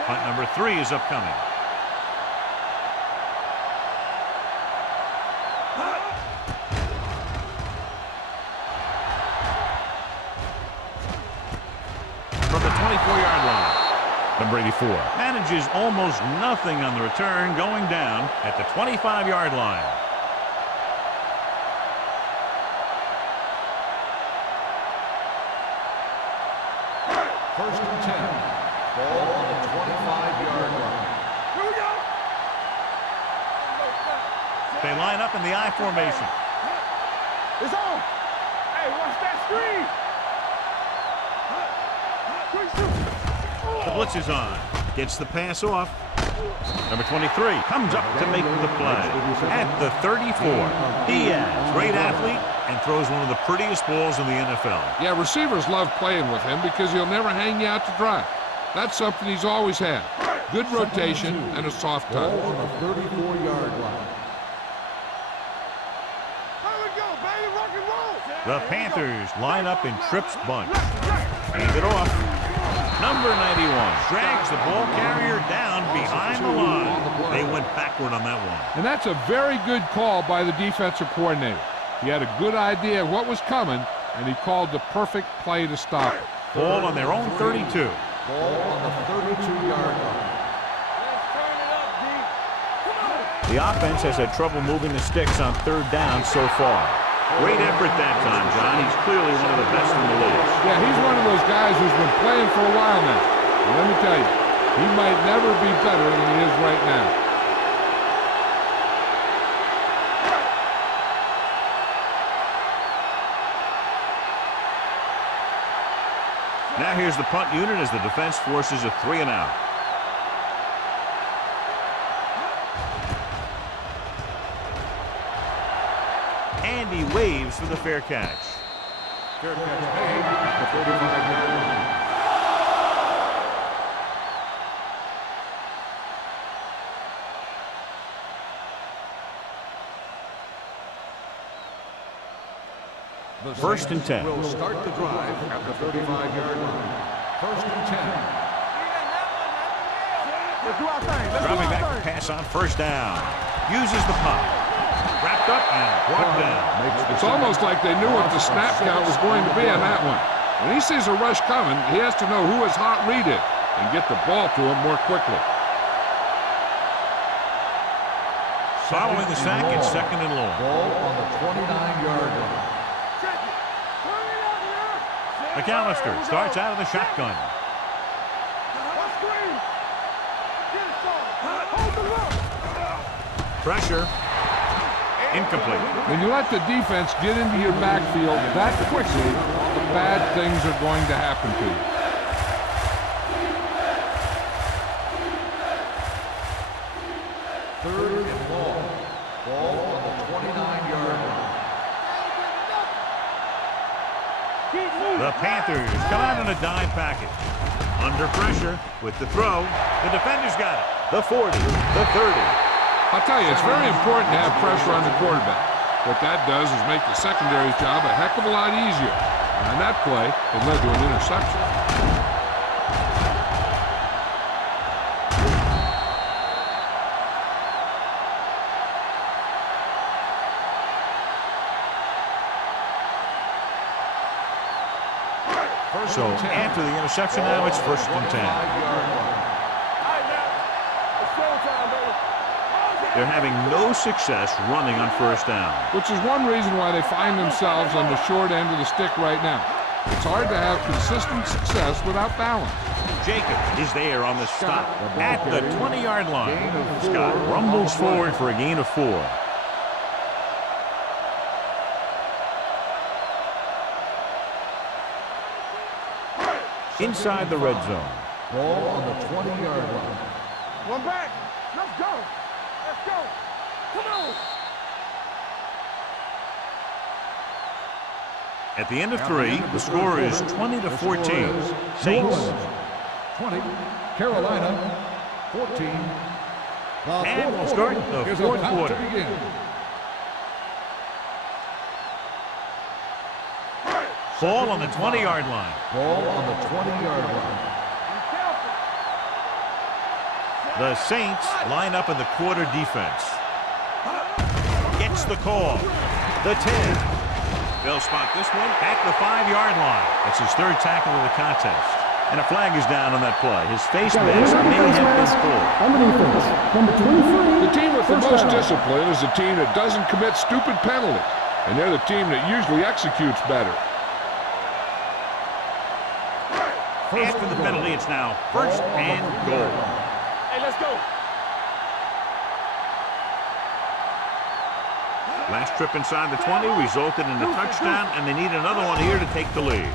Punt number 3 is upcoming. From the 24-yard line. Number 84 manages almost nothing on the return, going down at the 25-yard line. First and 10. Ball on the 25-yard line. Here we go. They line up in the I formation. It's on. Hey, watch that screen. The blitz is on. Gets the pass off. Number 23 comes up to make the play at the 34. Diaz, great athlete, and throws one of the prettiest balls in the NFL. Yeah, receivers love playing with him because he'll never hang you out to dry. That's something he's always had. Good rotation and a soft touch. Ball on the 34-yard line. Here we go, baby. Rock and roll. The Panthers line up in trips bunch. Hand it off. Number 91 drags the ball carrier down behind the line. They went backward on that one. And that's a very good call by the defensive coordinator. He had a good idea of what was coming, and he called the perfect play to stop it. Ball on their own 32. Ball on the 32-yard line. Let's turn it up, D. Come on. The offense has had trouble moving the sticks on 3rd down so far. Great effort that time, John. He's clearly one of the best in the league. Yeah, he's one of those guys who's been playing for a while now. And let me tell you, he might never be better than he is right now. Now here's the punt unit as the defense forces a 3 and out. And he waves for the fair catch. Fair catch made at the 35-yard line. The First and 10. Will start the drive at the 35-yard line. First and 10. Let's do our thing. Let's Dropping do back our to thing. pass on 1st down. Uses the pump. Wrapped up and brought down. It's almost like they knew what the snap count was going to be on that one. When he sees a rush coming, he has to know who his hot read is and get the ball to him more quickly. Following the sack, it's 2nd and long. Ball on the 29-yard line. Check it. Turn it up here. McAllister starts out of the shotgun. One screen. Get it, son. Hold the look. Pressure. Incomplete. When you let the defense get into your backfield that quickly, bad things are going to happen to you. Third and long. Ball on the 29-yard line. Keep moving. The Panthers come out in a dime package. Under pressure with the throw. The defender's got it. The 40, the 30. I'll tell you, it's very important to have pressure on the quarterback. What that does is make the secondary's job a heck of a lot easier. And on that play, it led to an interception. So after the interception, now it's 1st and 10. They're having no success running on 1st down. Which is one reason why they find themselves on the short end of the stick right now. It's hard to have consistent success without balance. Jacob is there on the stop at the 20-yard line. Scott rumbles forward for a gain of 4. Inside the red zone. Ball on the 20-yard line. One back. Let's go. Let's go. Come on. At the end of 3, the score is 20-14. Saints. 20. Carolina. 14. And we'll start the 4th quarter. Ball on the 20-yard line. Ball on the 20-yard line. The Saints line up in the quarter defense. Gets the call. The 10. They'll spot this one at the 5-yard line. That's his 3rd tackle of the contest. And a flag is down on that play. His face mask may have been pulled. On the defense, number 23. The team with the first most down. discipline is a team that doesn't commit stupid penalties. And they're the team that usually executes better. After the penalty, it's now 1st and goal. Hey, let's go. Last trip inside the 20 resulted in a touchdown, and they need another one here to take the lead.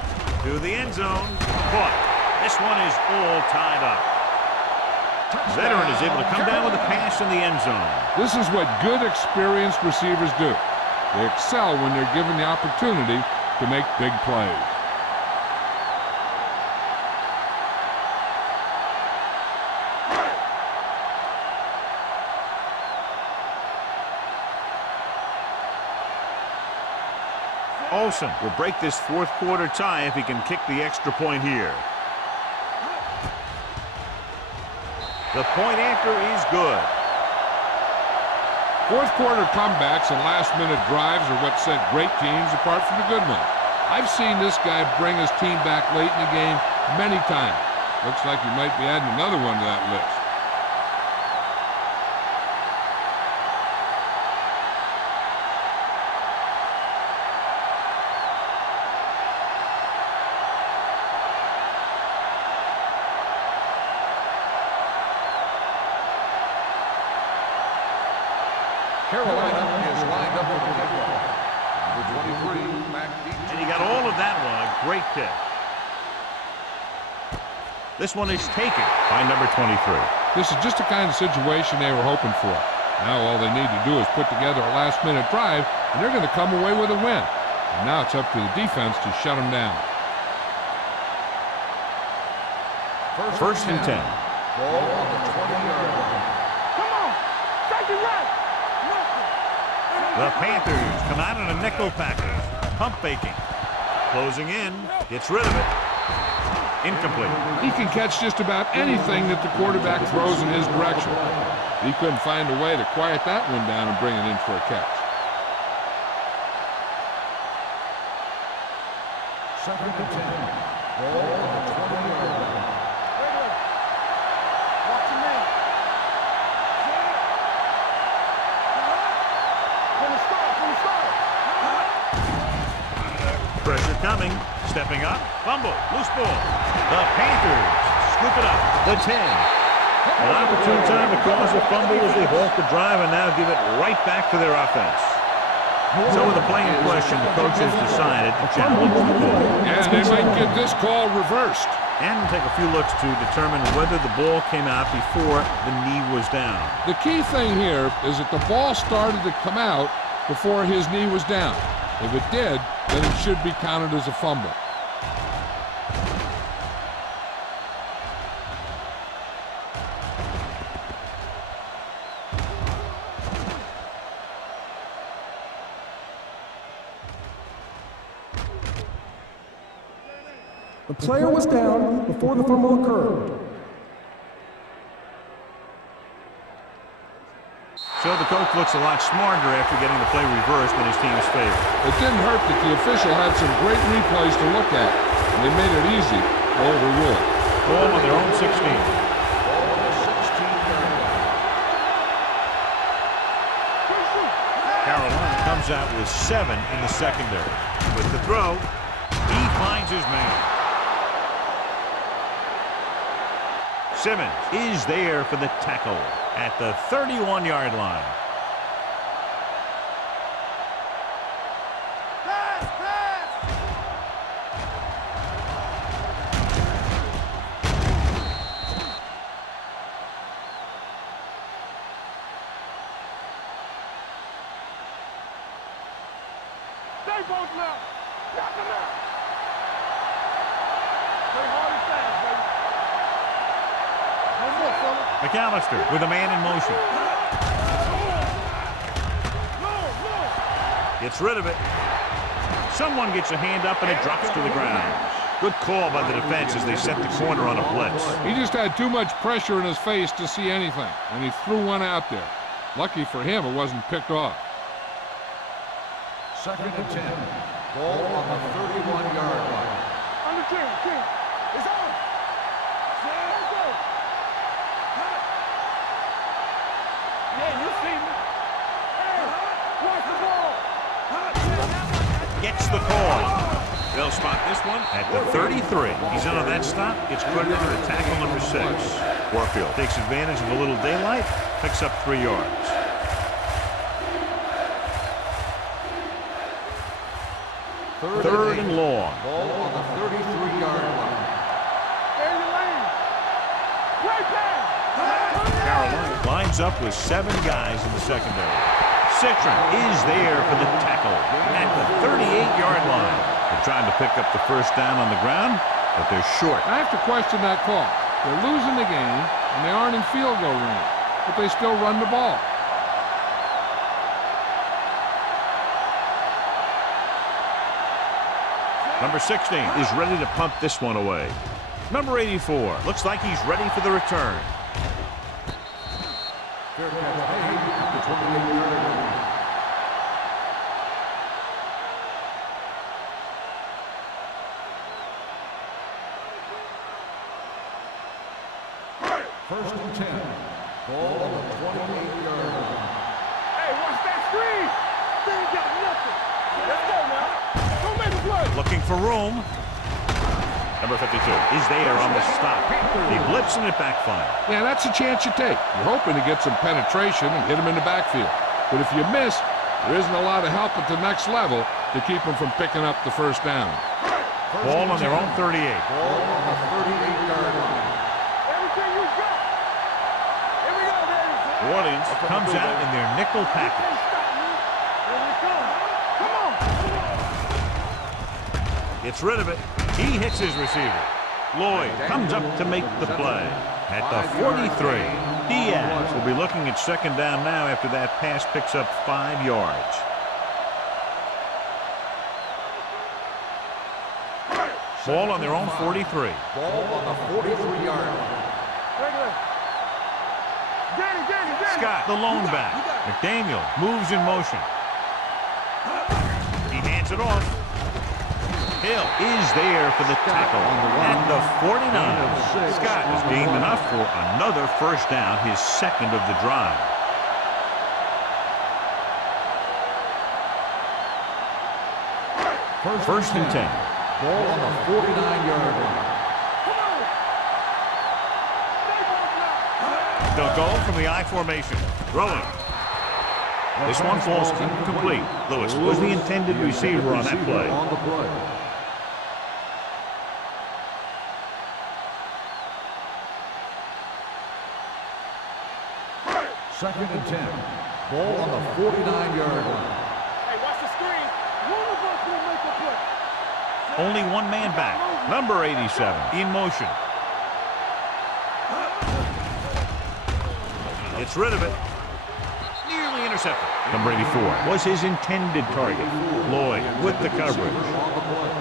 To the end zone. Caught. This one is all tied up. Veteran is able to come down with a pass in the end zone. This is what good, experienced receivers do. They excel when they're given the opportunity to make big plays. Olsen will break this 4th quarter tie if he can kick the extra point here. The point after is good. 4th quarter comebacks and last-minute drives are what set great teams apart from the good ones. I've seen this guy bring his team back late in the game many times. Looks like he might be adding another one to that list. Carolina is lined up with the kickoff. Number 23, Mac Deep. And he got all of that one. A great kick. This one is taken by number 23. This is just the kind of situation they were hoping for. Now all they need to do is put together a last-minute drive, and they're going to come away with a win. And now it's up to the defense to shut them down. 1st and 10. Ball on the 20-yard line. Come on. Take it right. The Panthers come out in a nickel package. Pump faking. Closing in. Gets rid of it. Incomplete. He can catch just about anything that the quarterback throws in his direction. He couldn't find a way to quiet that one down and bring it in for a catch. 2nd and 10. Ball on the 20-yard line. Watch your man. From the start. Pressure coming. Stepping up. Fumble. Loose ball. The Panthers scoop it up. The 10. An opportune time to cause a fumble as they halt the drive and now give it right back to their offense. So with the play in question, the coach has decided to challenge the call. And they might get this call reversed. And we'll take a few looks to determine whether the ball came out before the knee was down. The key thing here is that the ball started to come out before his knee was down. If it did, then it should be counted as a fumble. The player was down before the fumble occurred. So the coach looks a lot smarter after getting the play reversed in his team's favor. It didn't hurt that the official had some great replays to look at, and they made it easy to overrule it. Ball on their own 16. Carolina comes out with 7 in the secondary. With the throw, he finds his man. Simmons is there for the tackle at the 31-yard line. Stay both now. Got them now. Play hard and fast, baby. No more, fella. McAllister with a man in motion. Gets rid of it. Someone gets a hand up and it drops to the ground. Good call by the defense as they set the corner on a blitz. He just had too much pressure in his face to see anything, and he threw one out there. Lucky for him, it wasn't picked off. 2nd and 10. Ball on the 31-yard line. Under 10. It's on. Let's go. Yeah, you see me. Hey, watch the ball. Gets the call. They'll spot this one at the 33. He's in on that stop. It's credited to the tackle number 6. Warfield takes advantage of a little daylight, picks up 3 yards. Third and long. Ball on the 33-yard line. Stay in your lane. Play pass. Carolina lines up with 7 guys in the secondary. Citron is there for the tackle at the 38-yard line. They're trying to pick up the first down on the ground, but they're short. I have to question that call. They're losing the game, and they aren't in field goal range, but they still run the ball. Number 16 is ready to pump this one away. Number 84 looks like he's ready for the return. Fair catch made at the 28-yard line. First and 10. Ball on the 28-yard line. Hey, watch that screen. They ain't got nothing. Let's go now. Don't make a play. Looking for room. Number 52 is there on the stop. He blips and it backfires. Yeah, that's a chance you take. You're hoping to get some penetration and hit him in the backfield. But if you miss, there isn't a lot of help at the next level to keep him from picking up the first down. Ball on their own 38. Ball on the 38-yard line. Everything you got. Here we go, baby. New Orleans comes out in their nickel package. Can't stop me. Here we come. Come on. Gets rid of it. He hits his receiver. Lloyd comes up to make the play at the 43. Diaz will be looking at second down now after that pass picks up 5 yards. Ball on their own 43. Ball on the 43-yard line. Regular. Danny. Scott, the lone back. McDaniel moves in motion. He hands it off. Hill is there for the tackle at the 49. Scott has gained enough for another first down, his second of the drive. First and 10. Ball on the 49-yard line. They'll go from the I formation. Throwing. This one falls incomplete. Lewis was the intended receiver on that play. On the play. Second and 10. Ball on the 49-yard line. Hey, watch the screen. One of us will make a play. Only one man back. Number 87 in motion. Gets rid of it. Nearly intercepted. Number 84 was his intended target. Lloyd with the coverage. On the play.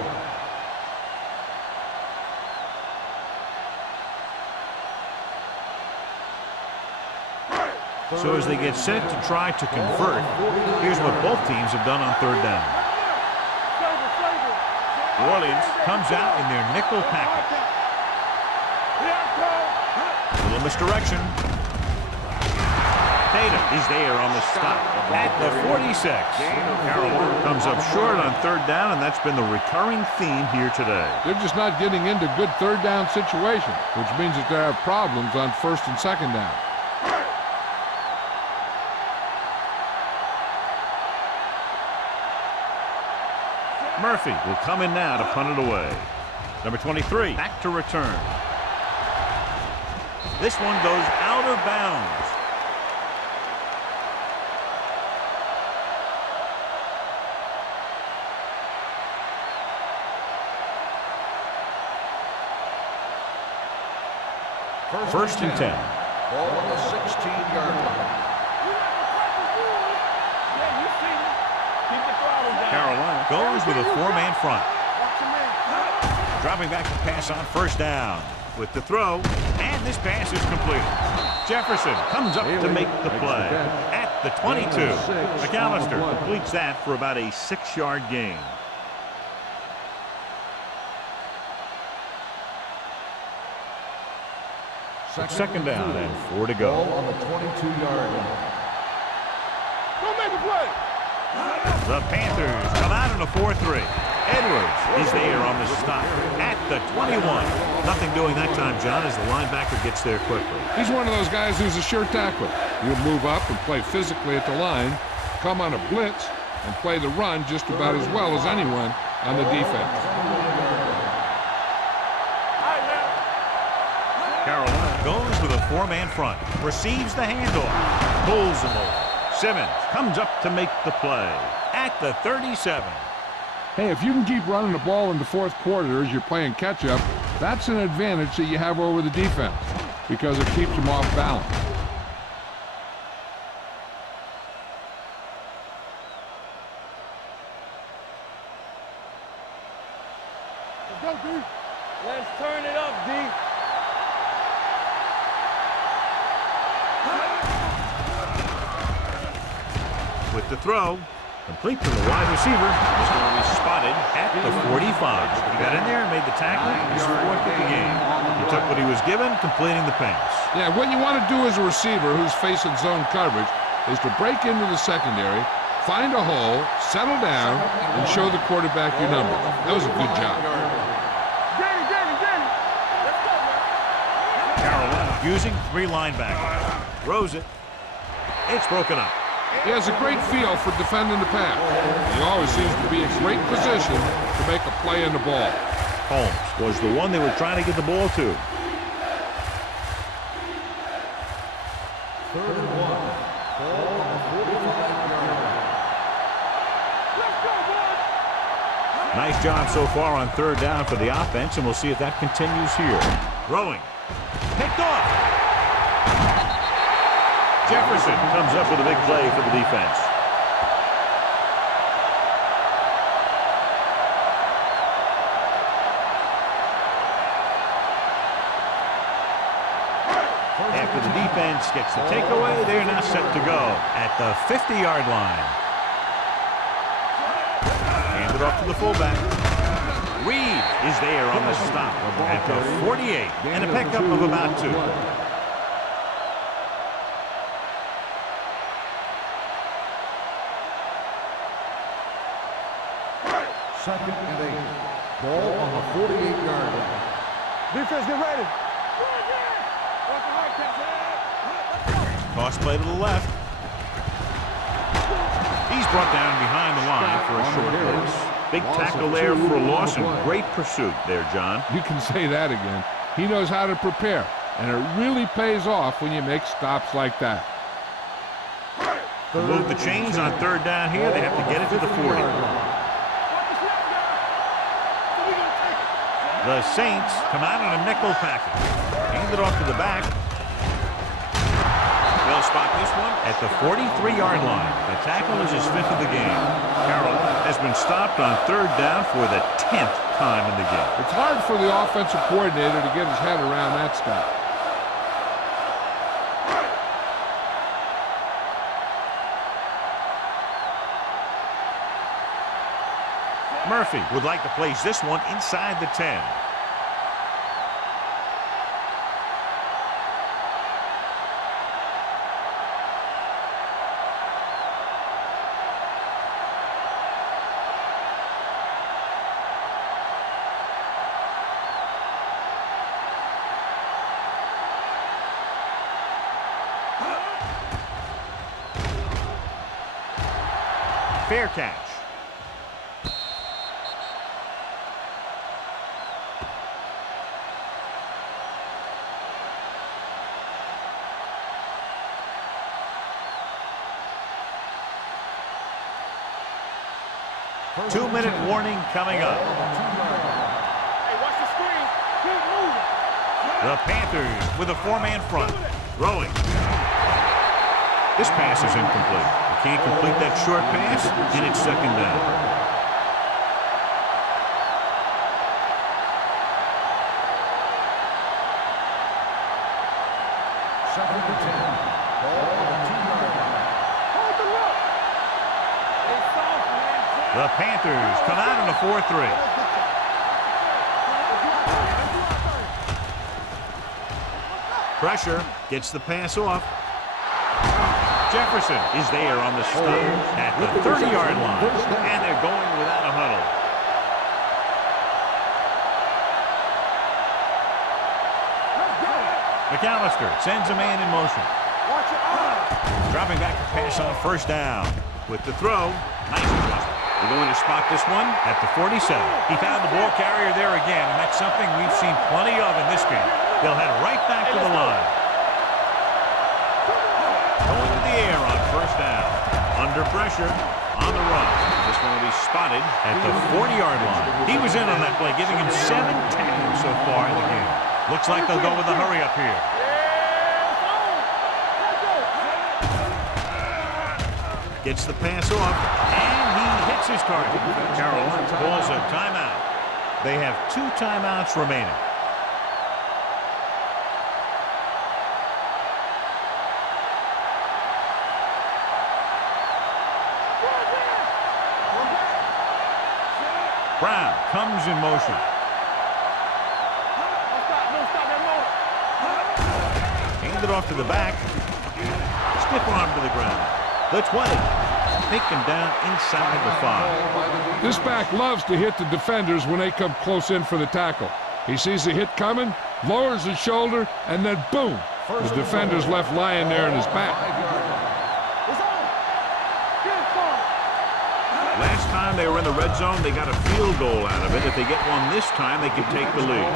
So as they get set to try to convert, here's what both teams have done on third down. New Orleans comes out in their nickel package. A little misdirection. Tatum is there on the stop at the 46. Carolina comes up short on third down, and that's been the recurring theme here today. They're just not getting into good third down situations, which means that they have problems on first and second down. Murphy will come in now to punt it away. Number 23 back to return. This one goes out of bounds. First and 10. Ball on the 16-yard line. Carolina goes with a four-man front. Dropping back to pass on first down. With the throw, and this pass is completed. Jefferson comes up to make the play at the 22. McAllister completes that for about a 6-yard gain. Second down and 4 to go. Ball on the 22-yard line. Go make a play. The Panthers come out in a 4-3. Edwards is there on the stop at the 21. Nothing doing that time, John, as the linebacker gets there quickly. He's one of those guys who's a sure tackler. He'll move up and play physically at the line, come on a blitz, and play the run just about as well as anyone on the defense. Carolina goes with a four-man front, receives the handoff, pulls him over. Simmons comes up to make the play at the 37. Hey, if you can keep running the ball in the fourth quarter as you're playing catch-up, that's an advantage that you have over the defense because it keeps them off balance. Let's go, D. Let's turn it up, D. With the throw, complete to the wide receiver. He's going to be spotted at the 45. He got in there and made the tackle. His fourth of the game. He took what he was given, completing the pass. Yeah, what you want to do as a receiver who's facing zone coverage is to break into the secondary, find a hole, settle down, and show the quarterback your number. That was a good job. Get it. Let's go, man. Carolina using 3 linebackers. Throws it. It's broken up. He has a great feel for defending the pass. He always seems to be in great position to make a play in the ball. Holmes was the one they were trying to get the ball to. Third and 1. Ball on the 45-yard line. Let's go, boys. Nice job so far on third down for the offense, and we'll see if that continues here. Throwing. Picked off. Jefferson comes up with a big play for the defense. After the defense gets the takeaway, they're now set to go at the 50-yard line. Hand it off to the fullback. Reed is there on the stop at the 48, and a pickup of about 2. Second and 8. Ball on the 48-yard line. Defense, get ready. Toss play to the left. He's brought down behind the line for a short loss. Big tackle there for a loss and great pursuit there, John. You can say that again. He knows how to prepare, and it really pays off when you make stops like that. To move the chains on third down here, they have to get it to the 40. The Saints come out in a nickel package. Hand it off to the back. They'll spot this one at the 43-yard line. The tackle is his 5th of the game. Carolina has been stopped on third down for the 10th time in the game. It's hard for the offensive coordinator to get his head around that stop. Murphy would like to place this one inside the 10. Fair catch. Two-minute warning coming up. Hey, watch the screen. Keep moving. The Panthers with a four-man front. Throwing. This pass is incomplete. They can't complete that short pass, and it's second down. Second and 10. Ball on the 2-yard line. Hold the look. Hey, soft, man. The Panthers come out on a 4-3. Pressure gets the pass off. Jefferson is there on the stop at the 30-yard line, and they're going without a huddle. McAllister sends a man in motion. Watch your eyes. Dropping back to pass on first down. With the throw, nice adjustment. We're going to spot this one at the 47. He found the ball carrier there again, and that's something we've seen plenty of in this game. They'll head right back to the line. Going to the air on first down. Under pressure, on the run. This one will be spotted at the 40-yard line. He was in on that play, giving him 7 tackles so far in the game. Looks like they'll go with the hurry up here. Gets the pass off, and he hits his target. Carolina calls a timeout. They have 2 timeouts remaining. Brown comes in motion. Hand it off to the back. Stiff arm to the ground. The 20. Taken down inside the 5. This back loves to hit the defenders when they come close in for the tackle. He sees the hit coming, lowers his shoulder, and then boom, the defender's left lying there in his back. Last time they were in the red zone, they got a field goal out of it. If they get one this time, they can take the lead.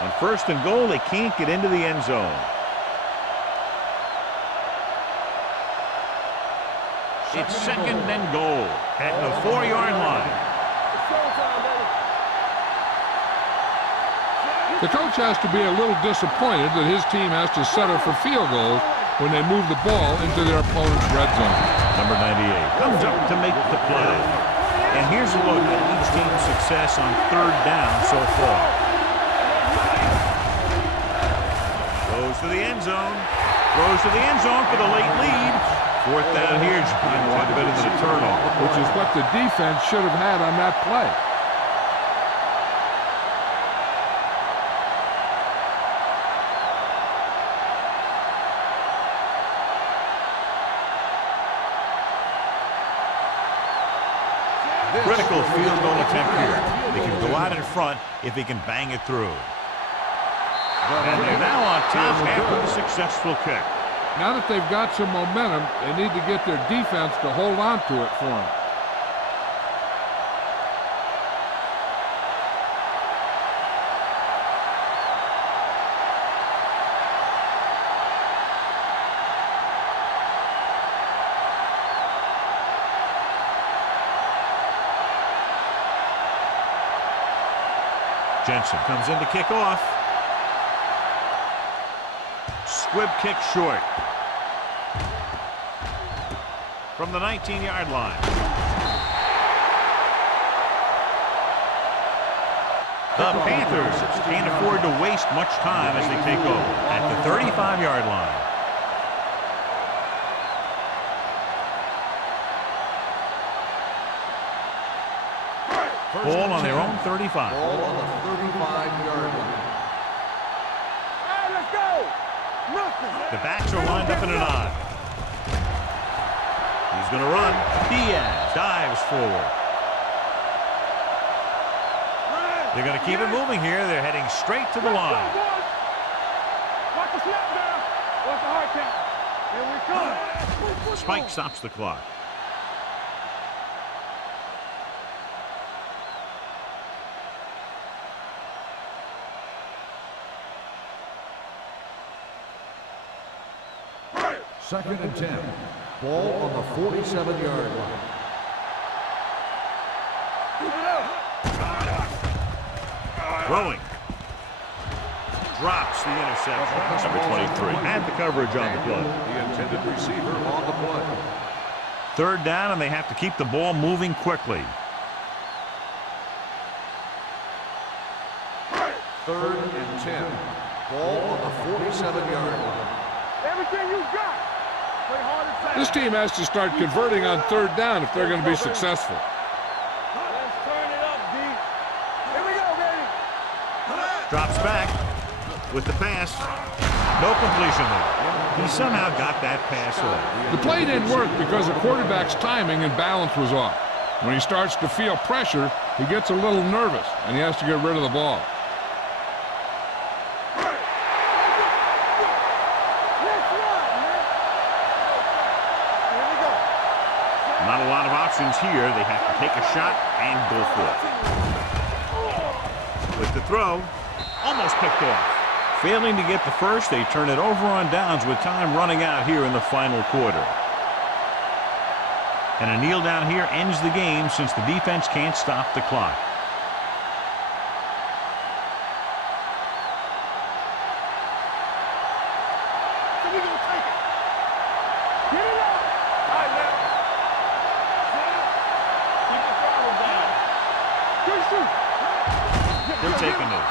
On first and goal, they can't get into the end zone. It's second and goal at the 4-yard line. The coach has to be a little disappointed that his team has to settle for field goals when they move the ball into their opponent's red zone. Number 98 comes up to make the play. And here's a look at each team's success on third down so far. Throws to the end zone. Throws to the end zone for the late lead. Fourth down here is quite a bit of a turnover. Which is what the defense should have had on that play. Critical field goal attempt here. They can go out in front if he can bang it through. And they're now on top after the successful kick. Now that they've got some momentum, they need to get their defense to hold on to it for them. Jensen comes in to kick off. Squib kick short. From the 19-yard line. The Panthers can't afford to waste much time as they take over at the 35-yard line. Ball on their own 35. Ball on the 35-yard line. Hey, let's go. The backs are lined up in an I. He's going to run. Diaz dives forward. They're going to keep it moving here. They're heading straight to the line. Watch the snap down. Watch the hard count. Here we come. Spike stops the clock. Second and 10. Ball on the 47-yard line. Throwing. Drops the interception. Number 23. Had the coverage on the play. The intended receiver on the play. Third down, and they have to keep the ball moving quickly. Third and 10. Ball on the 47-yard line. Everything you got. Play hard and fast. This team has to start converting on third down if they're going to be successful. Let's turn it up, D. Here we go, baby. Drops back with the pass. No completion there. He somehow got that pass off. The play didn't work because the quarterback's timing and balance was off. When he starts to feel pressure, he gets a little nervous, and he has to get rid of the ball. Not a lot of options here. They have to take a shot and go for it. With the throw, almost picked off. Failing to get the first, they turn it over on downs with time running out here in the final quarter. And a kneel down here ends the game since the defense can't stop the clock. They're taking it.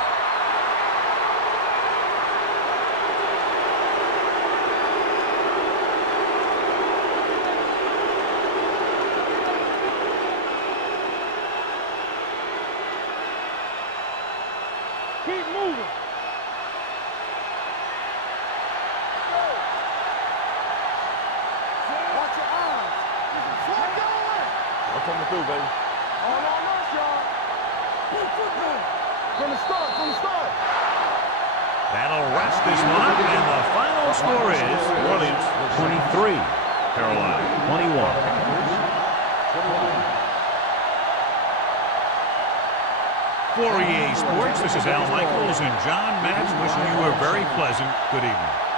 Keep moving. Watch your eyes. I'm coming through, baby. All on us, y'all. From the start. That'll rest this one, and the final score is Orleans 23, Carolina 21. For EA Sports, this is Al Michaels and John Madden wishing you a very pleasant good evening.